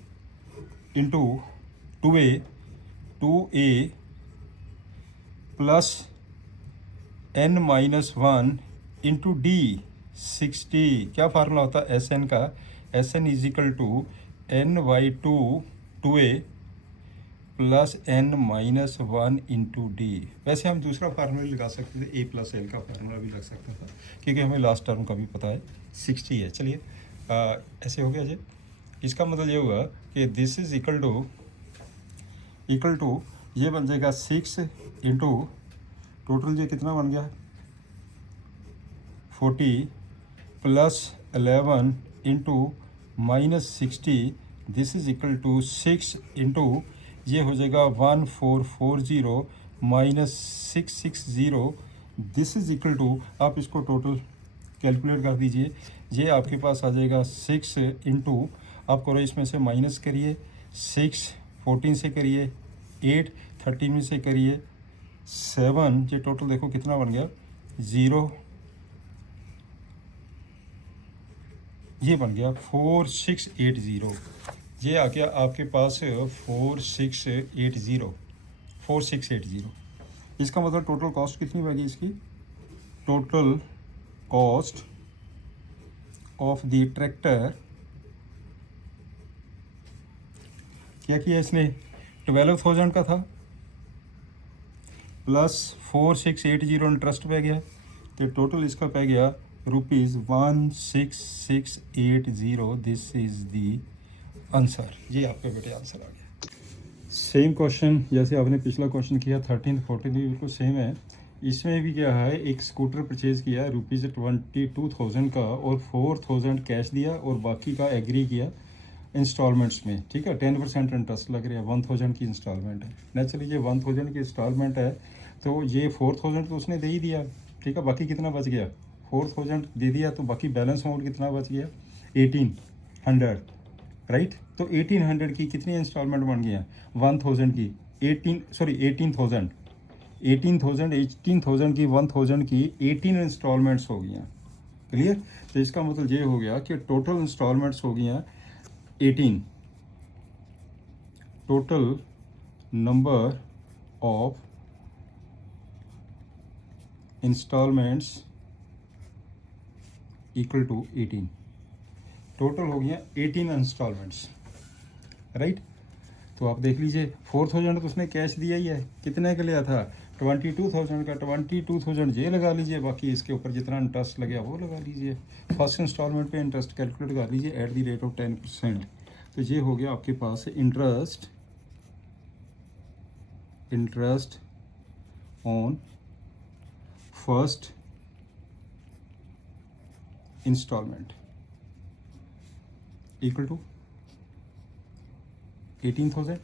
into 2a plus n-1 into D 60। क्या फार्मूला होता है SN का, SN is equal to n/2 2a plus n-1 into d. वैसे हम दूसरा फार्मूला लगा सकते थे, A+L का फार्मूला भी लग सकता था, क्योंकि हमें लास्ट टर्म का भी पता है 60 है। चलिए ऐसे हो गया जी। इसका मतलब ये हुआ कि दिस इज इक्वल टू ये बन जाएगा 6 इंटू टोटल ये कितना बन गया 40 plus 11 into -60, this is equal to 6 into ये हो जाएगा 1440 minus 660, this is equal to, आप इसको टोटल कैलकुलेट कर दीजिए, ये आपके पास आ जाएगा 6 इंटू, आप करो इसमें से माइनस करिए, 6 14 से करिए, 8 13 में से करिए, 7, ये टोटल देखो कितना बन गया 0, ये बन गया 4680, ये आ गया आपके पास 4680। इसका मतलब टोटल कॉस्ट कितनी बनेगी इसकी, total cost of the tractor क्या किया इसने 12,000 का था प्लस 4680 इंटरेस्ट पे गया, तो टोटल इसका पै गया ₹16680। दिस इज द आंसर, ये आपके बेटे आंसर आ गया। सेम क्वेश्चन जैसे आपने पिछला क्वेश्चन किया 13 14 भी बिल्कुल सेम है। इसमें भी क्या है, एक स्कूटर परचेज किया ₹22,000 का और 4,000 कैश दिया और बाकी का एग्री किया इंस्टॉलमेंट्स में, ठीक है। 10% इंटरेस्ट लग रहा है, 1,000 की इंस्टॉलमेंट है। नेचुरली ये 1,000 की इंस्टॉलमेंट है तो ये 4,000 तो उसने दे ही दिया, ठीक है। बाकी कितना बच गया, 4,000 दे दिया, तो बाकी बैलेंस अमाउंट कितना बच गया 1,800, राइट। तो 1,800 की कितनी इंस्टॉलमेंट बन गई है 1,000 की 18,000 की 1,000 की 18 इंस्टॉलमेंट्स हो गई हैं, क्लियर। तो इसका मतलब ये हो गया कि टोटल इंस्टॉलमेंट्स हो गई हैं 18, total number of installments equal to 18, total हो गया 18 इंस्टॉलमेंट्स, राइट। तो आप देख लीजिए 4,000 तो उसने कैश दिया ही है, कितने का लिया था 22,000 का, 22,000 ये लगा लीजिए, बाकी इसके ऊपर जितना इंटरेस्ट लगे वो लगा लीजिए। फर्स्ट इंस्टॉलमेंट पे इंटरेस्ट कैलकुलेट कर लीजिए एट द रेट ऑफ 10%। तो ये हो गया आपके पास interest on first instalment equal to 18,000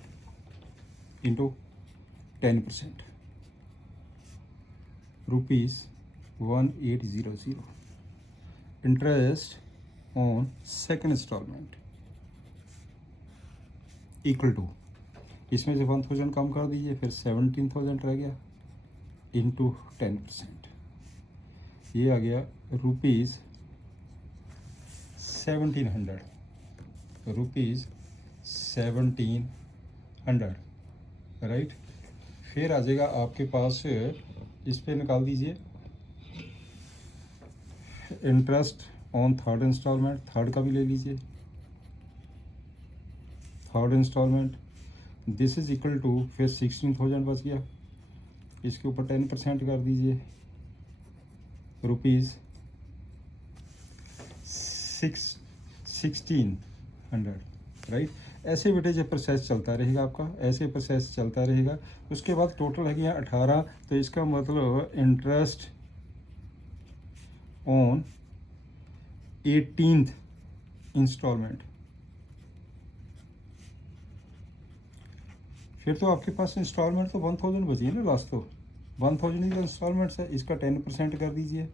into 10%, ₹1800। Interest on second instalment equal to, इसमें से 1,000 कम कर दीजिए, फिर 17,000 रह गया इंटू 10%, ये आ गया ₹1,700, ₹1,700, राइट। फिर आ जाएगा आपके पास इस पे निकाल दीजिए interest on third installment, third का भी ले लीजिए, third installment this is equal to, फिर 16,000 बच गया, इसके ऊपर 10% कर दीजिए, रुपीज़ 1600, राइट। ऐसे बेटे जो प्रोसेस चलता रहेगा आपका, ऐसे प्रोसेस चलता रहेगा। उसके बाद टोटल है यहाँ 18, तो इसका मतलब इंटरेस्ट ऑन 18th इंस्टॉलमेंट। फिर तो आपके पास इंस्टॉलमेंट तो 1000 बची है ना, लास्ट तो 1000 ही तो इंस्टॉलमेंट्स है, इसका 10% कर दीजिए,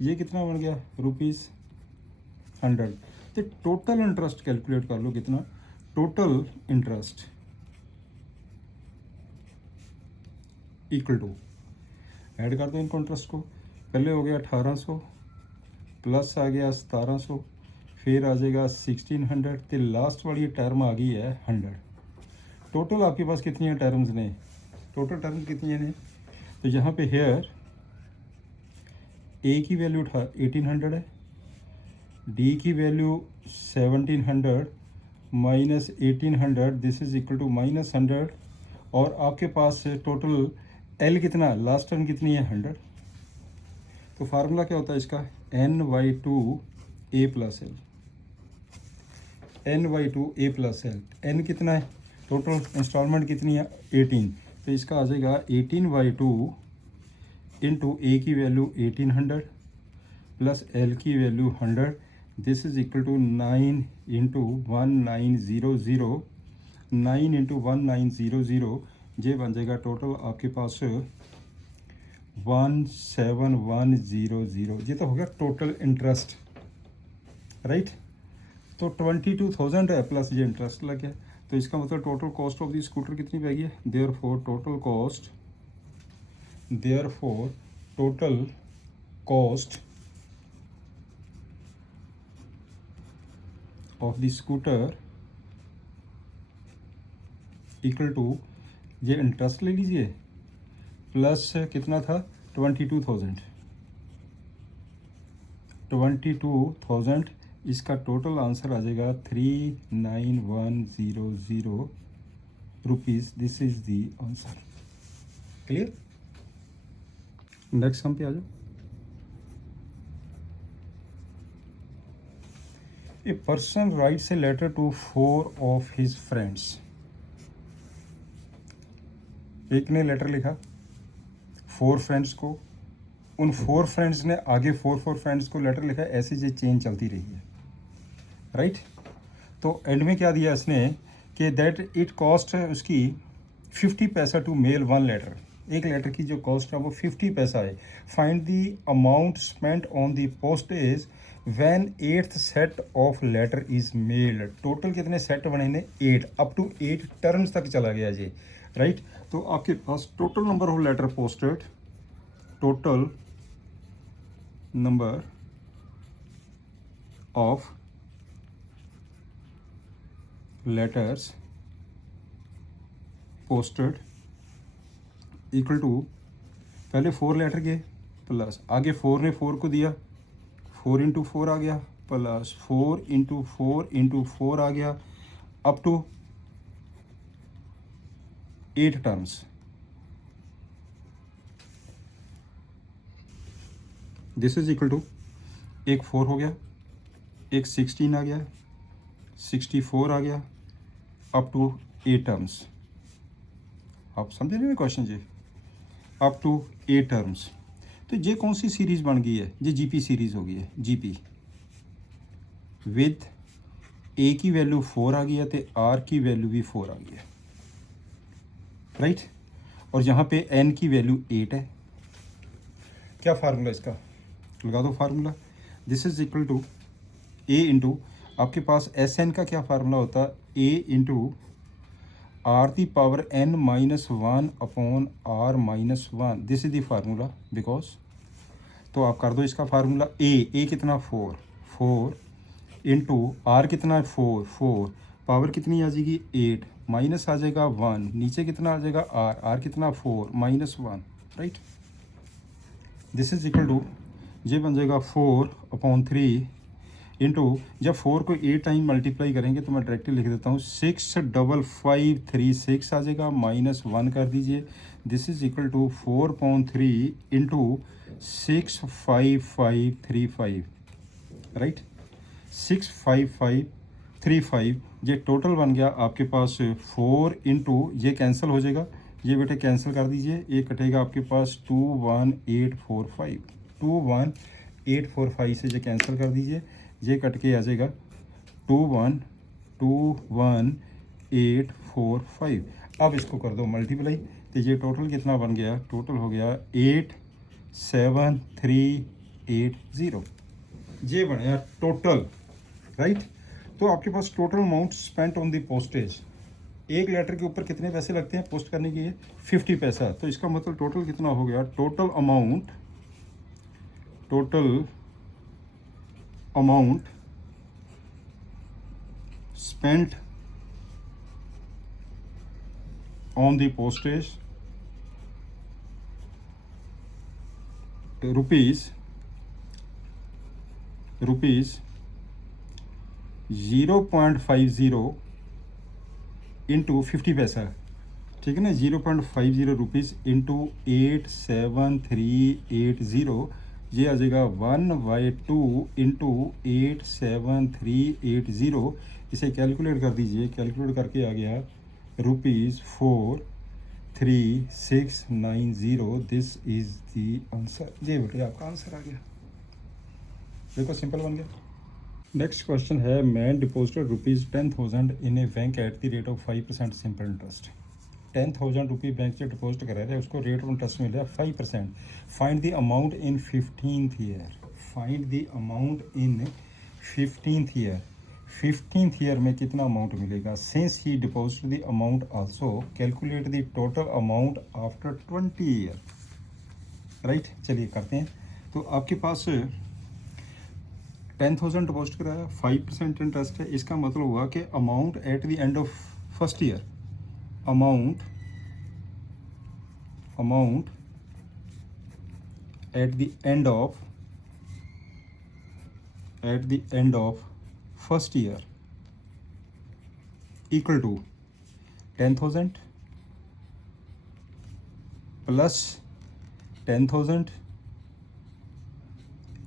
ये कितना बन गया, ₹100। तो टोटल इंटरेस्ट कैलकुलेट कर लो कितना, total interest equal to, add कर दो इनको इंटरेस्ट को, पहले हो गया 1800 प्लस आ गया 1700, फिर आ जाएगा 1600, तो लास्ट वाली टर्म आ गई है 100। टोटल आपके पास कितनी है टर्म्स ने, टोटल टर्म कितनी है, तो यहाँ पे हेयर ए की वैल्यू 1800 है, डी की value 1700 minus 1800 this is equal to -100, और आपके पास टोटल एल कितना, लास्ट टर्म कितनी है 100। तो फार्मूला क्या होता है इसका, n/2 a plus l, n/2 a plus l, n कितना है, टोटल इंस्टॉलमेंट कितनी है 18, तो इसका आ जाएगा 18/2 इंटू ए की वैल्यू 1800 प्लस एल की value 100, this is equal to 9 into 1900, 9 into 1900, ये बन जाएगा टोटल आपके पास 17100, ये तो हो गया टोटल इंटरेस्ट, राइट। तो 22,000 है प्लस ये इंटरेस्ट लग गया, तो इसका मतलब total cost of the scooter कितनी पड़ गई है, therefore total cost of the scooter equal to, ये इंटरेस्ट ले लीजिए प्लस कितना था 22,000, इसका टोटल आंसर आ जाएगा 39,100 rupees, this is the answer. Clear, next sum पे आ जाओ। A person writes a letter to 4 of his friends, एक ने लेटर लिखा 4 फ्रेंड्स को, उन 4 फ्रेंड्स ने आगे 4 फ्रेंड्स को लेटर लिखा, ऐसी ये चेन चलती रही है, राइट। तो एंड में क्या दिया इसने कि दैट इट कॉस्ट उसकी 50 पैसा टू मेल 1 लेटर, एक लेटर की जो कॉस्ट है वो 50 पैसा है। Find the amount spent on the postage when 8th set of letter is mailed, total कितने सेट बने ने 8, अप टू 8 टर्म्स तक चला गया जी, राइट। तो आपके पास total number of letter posted, total number of letters posted equal to, पहले 4 लेटर गए प्लस आगे 4 ने 4 को दिया, 4 इंटू 4 आ गया, प्लस 4 इंटू 4 इंटू 4 आ गया, up to 8 terms. This is equal to, एक 4 हो गया, एक 16 आ गया, 64 आ गया, अप टू 8 टर्म्स। आप समझे नहीं क्वेश्चन जी, अप टू 8 टर्म्स। तो ये कौन सी सीरीज़ बन गई है, ये जीपी सीरीज़ हो गई है, जीपी विद ए की वैल्यू 4 आ गई है, तो आर की वैल्यू भी 4 आ गई है, राइट। और यहाँ पे एन की वैल्यू 8 है। क्या फार्मूला इसका, लगा दो formula, this is equal to a into, आपके पास एस एन का क्या फार्मूला होता है, a into are the power n -1 upon r -1, this is the formula because. तो आप कर दो इसका फार्मूला, ए कितना 4 इंटू आर कितना है 4, पावर कितनी आ जाएगी 8, माइनस आ जाएगा 1, नीचे कितना आ जाएगा आर कितना 4 -1, right. This is equal to, ये बन जाएगा 4/3 इंटू, जब 4 को 8 टाइम मल्टीप्लाई करेंगे तो मैं डायरेक्टली लिख देता हूँ 65536 आ जाएगा, -1 कर दीजिए। This is equal to 4/3 into 65535, right. 65535, ये टोटल बन गया आपके पास 4 इंटू, ये कैंसिल हो जाएगा, ये बेटे कैंसिल कर दीजिए, ये कटेगा आपके पास 21845, 21845 से ये कैंसिल कर दीजिए, ये कट के आ जाएगा 21845। अब इसको कर दो मल्टीप्लाई, तो ये टोटल कितना बन गया, टोटल हो गया 87380, ये बना टोटल, राइट। तो आपके पास total amount spent on the postage, एक लेटर के ऊपर कितने पैसे लगते हैं पोस्ट करने के लिए, 50 पैसा। तो इसका मतलब टोटल कितना हो गया, total amount spent on the postage, rupees 0.50 into 50 पैसा, ठीक है ना, 0.50 रुपीज़ इंटू 87380, ये आ जाएगा 1/2 इंटू 87380। इसे कैलकुलेट कर दीजिए, कैलकुलेट करके आ गया ₹43690। दिस इज़ दी आंसर, ये बेटे आपका आंसर आ गया, देखो सिंपल बन गया। नेक्स्ट क्वेश्चन है, man deposited ₹10,000 in A bank at the rate of 5% simple interest. 10,000 रुपये बैंक से डिपॉजिट करा रहे हैं, उसको रेट ऑफ इंटरेस्ट मिल रहा है 5%। Find the amount in 15th year, find the amount in 15th year, 15th year में कितना अमाउंट मिलेगा। Since he deposit the amount also calculate the total amount after 20 year, right. चलिए करते हैं। तो आपके पास 10,000 डिपॉजिट कराया, 5% इंटरेस्ट है, इसका मतलब हुआ कि amount at the end of first year, amount at the end of first year equal to 10,000 plus 10,000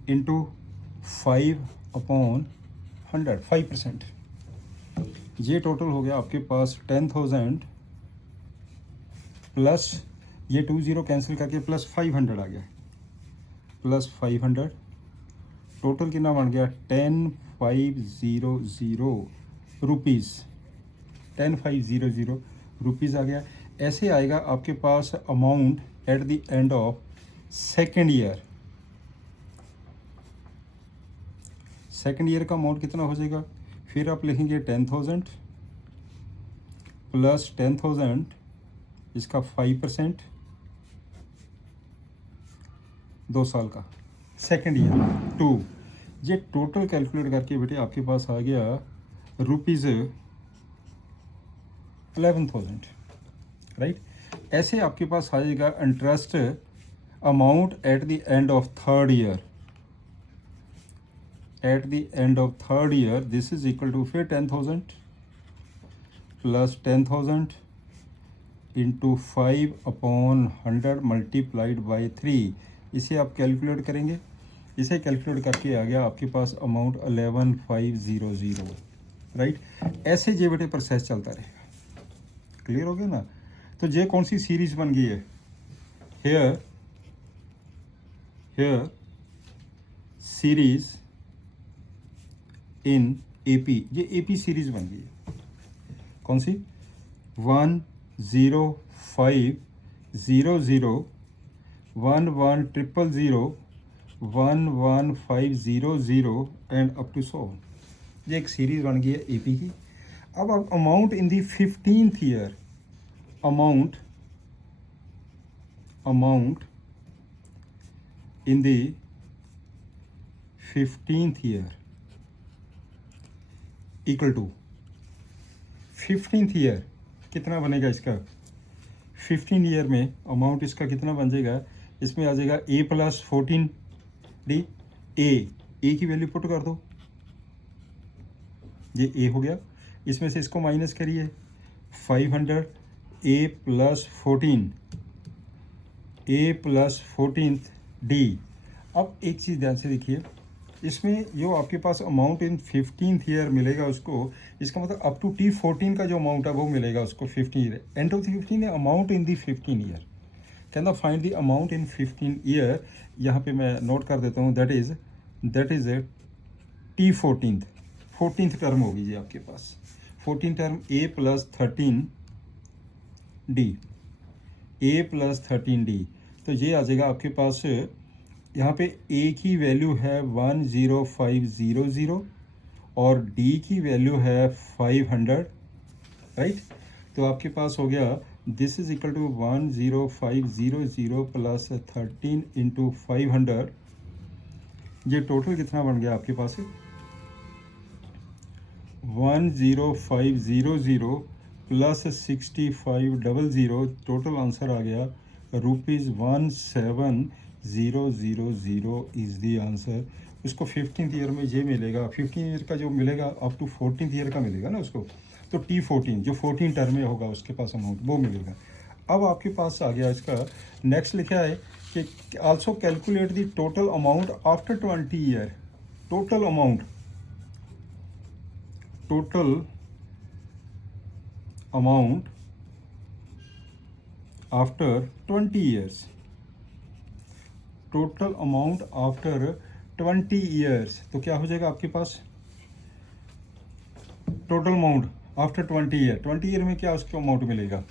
into 5/100, 5%। ये टोटल हो गया आपके पास 10,000 प्लस ये 20 कैंसिल करके प्लस 500 आ गया, प्लस 500, टोटल कितना बन गया 10,500 रुपीज़, 10,500 रुपीज़ आ गया। ऐसे आएगा आपके पास amount at the end of second year. Second year का अमाउंट कितना हो जाएगा, फिर आप लिखेंगे 10,000 प्लस 10,000, इसका 5%, 2 साल का, सेकेंड ईयर 2। ये टोटल कैलकुलेट करके बेटे आपके पास आ गया ₹11,000, राइट। ऐसे आपके पास आ जाएगा interest amount at the end of third year, at the end of third year. This is equal to फिर 10,000 प्लस 10,000 इंटू 5/100 मल्टीप्लाइड बाई 3। इसे आप कैलकुलेट करेंगे, इसे कैलकुलेट करके आ गया आपके पास अमाउंट 11,500, राइट। ऐसे ये बेटे प्रोसेस चलता रहेगा, क्लियर हो गया ना। तो ये कौन सी सीरीज बन गई है, हेयर सीरीज इन AP, ये AP सीरीज बन गई है। कौन सी, 10500 1100 11500 एंड अप टू 100, ये एक सीरीज बन गई है AP की। अब amount in the 15th year, amount in the 15th year equal to 15th year कितना बनेगा इसका, 15 ईयर में अमाउंट इसका कितना बन जाएगा, इसमें आ जाएगा ए प्लस 14 डी। ए की वैल्यू पुट कर दो, ये ए हो गया, इसमें से इसको माइनस करिए 500 ए प्लस 14 डी। अब एक चीज़ ध्यान से देखिए, इसमें जो आपके पास अमाउंट इन 15th ईयर मिलेगा उसको, इसका मतलब अप टू T14 का जो अमाउंट है वो मिलेगा उसको 15 year, end of the 15 amount in the 15 year. कहना find the amount in 15 year, यहाँ पे मैं नोट कर देता हूँ, दैट इज T14th टर्म होगी जी आपके पास, 14 टर्म ए प्लस 13 डी। तो ये आ जाएगा आपके पास, यहाँ पे ए की वैल्यू है 10500 और डी की वैल्यू है 500, राइट। तो आपके पास हो गया this is equal to 10500 plus 13 into 500। ये टोटल कितना बन गया आपके पास, 10500 प्लस 6500, टोटल आंसर आ गया ₹17000 इज़ दी आंसर। उसको 15th ईयर में ये मिलेगा, 15 ईयर का जो मिलेगा अप टू 14th ईयर का मिलेगा ना उसको, तो T14 जो 14 टर्म में होगा उसके पास अमाउंट वो मिलेगा। अब आपके पास आ गया इसका नेक्स्ट लिखा है कि also calculate the total amount after 20 year. Total amount after 20 years, total amount after 20 years. तो क्या हो जाएगा आपके पास, टोटल अमाउंट आफ्टर 20 ईयर में क्या उसका अमाउंट मिलेगा,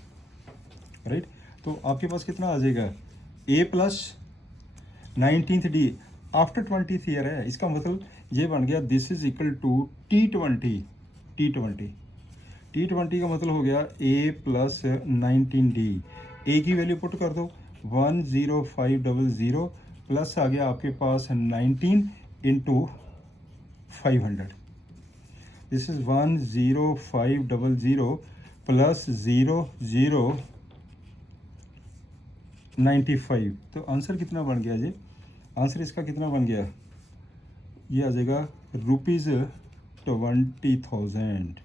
राइट। तो आपके पास कितना आ जाएगा, ए plus 19th D after 20th year है, इसका मतलब ये बन गया this is equal to T20 का मतलब हो गया ए प्लस 19 डी। ए की वैल्यू पुट कर दो 10500 प्लस आ गया आपके पास 19 इंटू 500, दिस इज 10500 प्लस 0095। तो आंसर कितना बन गया जी, आंसर इसका कितना बन गया, ये आ जाएगा ₹20,000।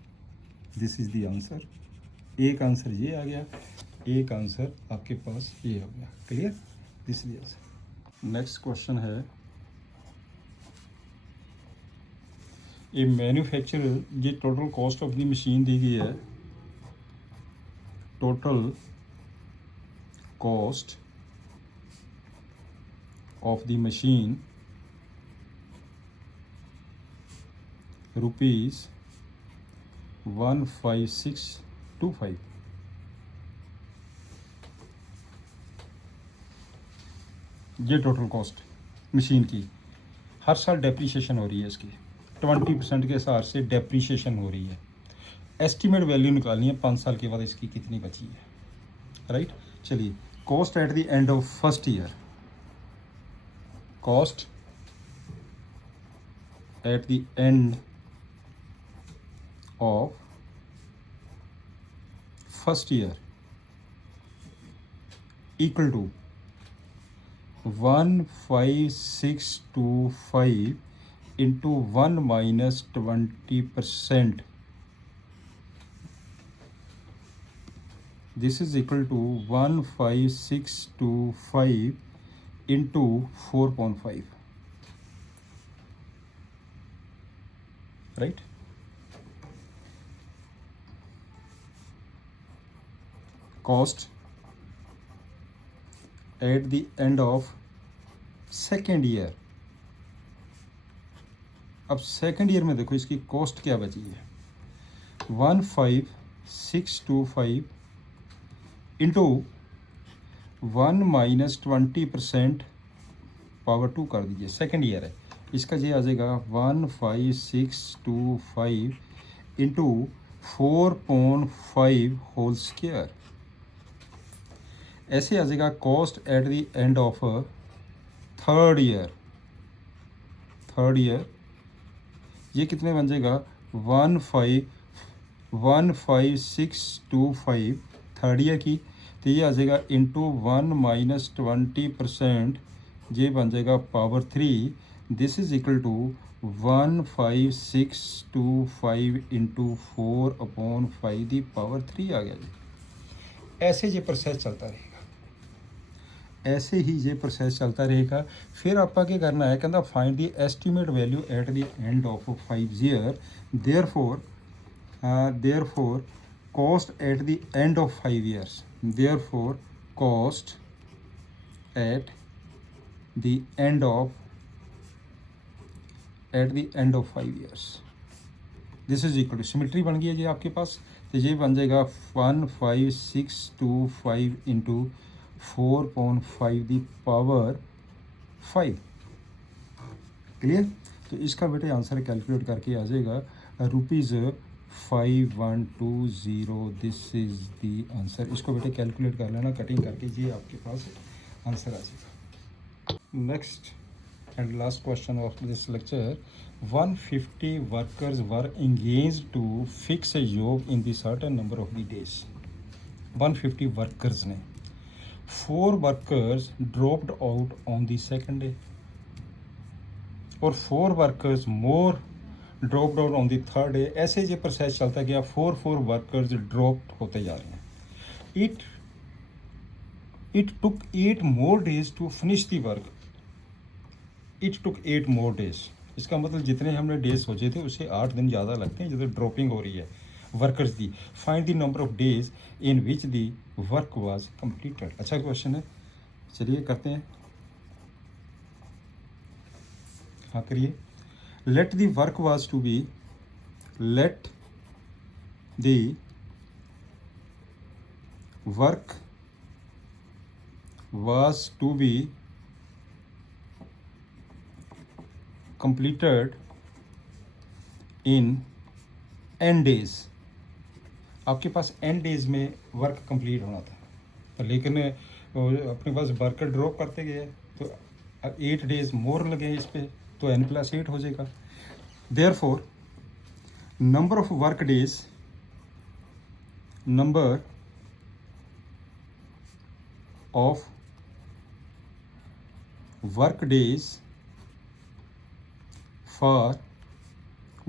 This is the answer. एक आंसर ये आ गया, एक आंसर आपके पास ये हो गया, clear, this is answer. Next question है, ए मैन्युफैक्चरर, ये total cost of the machine दी गई है, total cost of the machine ₹15625। ये टोटल कॉस्ट मशीन की, हर साल डेप्रीशिएशन हो रही है इसकी, 20% के हिसाब से डेप्रीशिएशन हो रही है। एस्टीमेट वैल्यू निकालनी है 5 साल के बाद इसकी कितनी बची है, राइट। चलिए, cost at the end of first year, cost at the and of first year equal to 15625 into 1 minus 20%. This is equal to 15625 into 4.5, right. Cost at the end of second year. अब second year में देखो इसकी cost क्या बची है, 15625 into 1 minus 20% power 2 कर दीजिए, second year है, इसका ये आ जाएगा 15625 इंटू 4.5 होल स्क्वायर। ऐसे आ जाएगा cost at the end of third year. ये कितने बन जाएगा 15625 थर्ड ईयर की, तो तो ये आ जाएगा इंटू 1 माइनस 20%, ये बन जाएगा power 3। This is equal to 15625 into 4/5 the power 3 आ गया जी। ऐसे ये प्रोसेस चलता रहेगा, ऐसे ही ये प्रोसेस चलता रहेगा। फिर आपका क्या करना है, कहता find the estimate value eight the end of 5 year, therefore cost at the end of 5 years, therefore cost at the end of 5 years, this is equal to, symmetry बन गई है जी आपके पास। तो ये बन जाएगा 15625 इंटू 4/5 दी पावर 5। क्लियर? तो इसका बेटे आंसर कैलकुलेट करके आ जाएगा ₹5120। This is the answer. इसको बेटे कैलकुलेट कर लेना कटिंग करके, ये आपके पास आंसर आ जाएगा। Next and last question of this lecture, 150 workers were engaged to fix a job in the certain number of the days। 150 workers ने 4 workers dropped out on the second day और 4 workers more dropped out on the third day। ऐसे ये process चलता गया, 4 workers drop होते जा रहे हैं। It took 8 more days to finish the work। It took 8 more days। इसका मतलब जितने हमने डेज सोचे थे उससे 8 दिन ज़्यादा लगते हैं, जितने ड्रॉपिंग हो रही है वर्कर्स दी। Find the number of days in which the work was completed. अच्छा क्वेश्चन है, चलिए करते हैं। हाँ करिए। Let the work was to be, let the work was to be completed in n days। आपके पास n days में वर्क कंप्लीट होना था, लेकिन अपने पास वर्कर ड्रॉप करते गए तो 8 days मोर लगे इस पे, तो n+8 हो जाएगा। therefore number of work days, number of work days for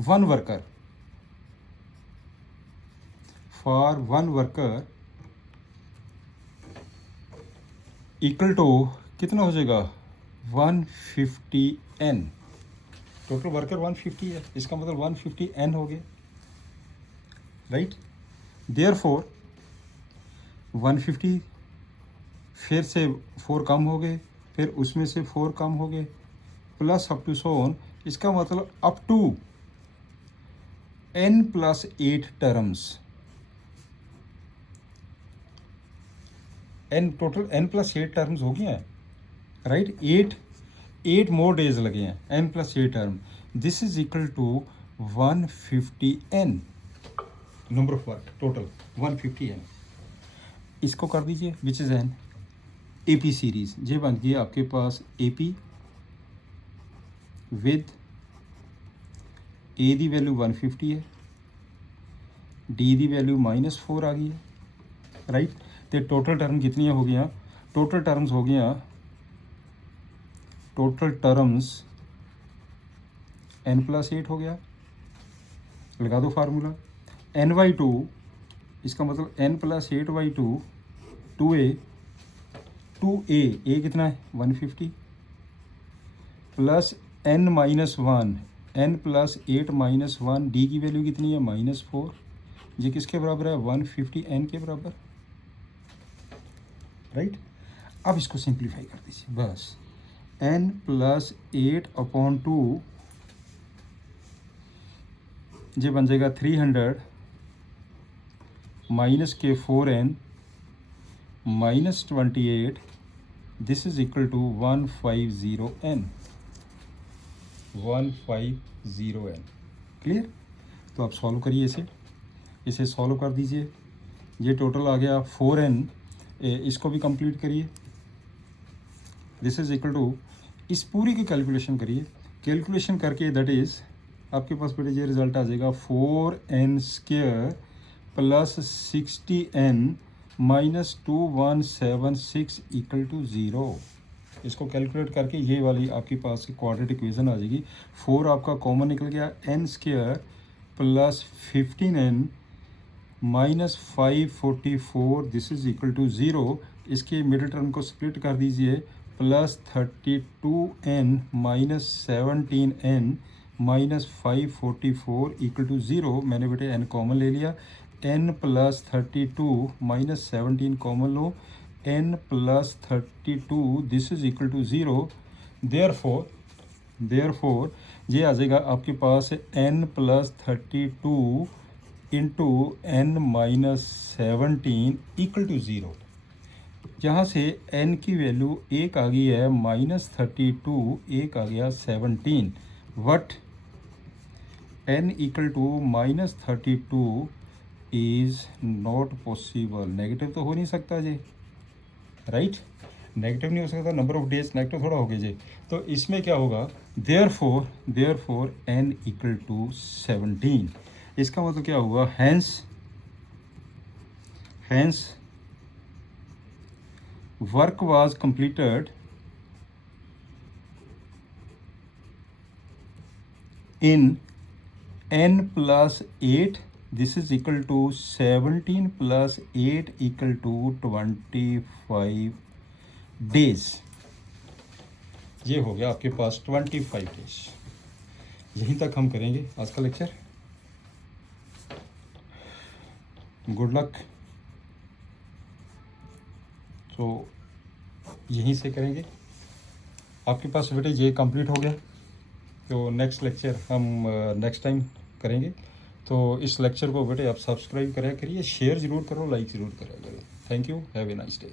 one worker equal to कितना हो जाएगा 150n। टोटल वर्कर 150 है, इसका मतलब 150n हो गया, राइट। देयरफॉर 150 फिर से 4 कम हो गए, फिर उसमें से 4 कम हो गए, plus up to so on. इसका मतलब up to n+8 terms, total n+8 terms हो गया है, राइट। 8 मोर डेज लगे हैं, n+8 term. This is equal to 150n number of work total 150n। इसको कर दीजिए which is an AP series. ये बन गई आपके पास AP with A the value 150 है, D दी वैल्यू -4 आ गई है, राइट। तो टोटल टर्म कितनी हो गया, टोटल टर्म्स हो गया, टोटल टर्म्स n+8 हो गया। लगा दो फार्मूला, n/2, इसका मतलब n+8/2, 2a a कितना है 150 प्लस n-1, n+8-1, डी की वैल्यू कितनी है -4। ये किसके बराबर है 150n के बराबर, राइट। अब इसको सिंप्लीफाई कर दीजिए बस, n+8/2 ये बन जाएगा 300 माइनस के 4n -28। This is equal to 150n। Clear? तो आप सॉल्व करिए इसे सॉल्व कर दीजिए। ये टोटल आ गया 4n, इसको भी कंप्लीट करिए। दिस इज इक्वल टू, इस पूरी की कैलकुलेशन करिए, कैलकुलेशन करके दैट इज़ आपके पास बेटे ये रिजल्ट आ जाएगा 4n² + 60n -2176 इक्वल टू 0। इसको कैलकुलेट करके ये वाली आपके पास क्वाड्रेटिक इक्वेशन आ जाएगी। 4 आपका कॉमन निकल गया, n square plus 15n minus 544 this is equal to 0। इसके मिडिल टर्म को स्प्लिट कर दीजिए, plus 32n minus 17n minus 544 equal to 0। मैंने बेटे n कॉमन ले लिया, n प्लस 32 माइनस 17 कॉमन लो, n plus 32 this is equal to 0। Therefore ये आ जाएगा आपके पास n plus 32 into n minus 17 equal to 0। यहाँ से n की वैल्यू एक आ गई है -32, एक आ गया 17, what n equal to -32 is not possible. Negative तो हो नहीं सकता जी, राइट? नेगेटिव नहीं हो सकता, नंबर ऑफ डेज नेगेटिव थोड़ा हो गया जी। तो इसमें क्या होगा, देयरफॉर n इक्वल टू 17। इसका मतलब क्या हुआ, hence work was completed in n plus 8 this is equal to 17 plus 8 equal to 25 days। ये हो गया आपके पास 25 डेज। यहीं तक हम करेंगे आज का लेक्चर। Good luck. तो यहीं से करेंगे, आपके पास बेटे ये कंप्लीट हो गया। तो नेक्स्ट लेक्चर हम नेक्स्ट टाइम करेंगे। तो इस लेक्चर को बेटे आप सब्सक्राइब करा करिए, शेयर ज़रूर करो, लाइक ज़रूर करा करिए। Thank you, have a nice day.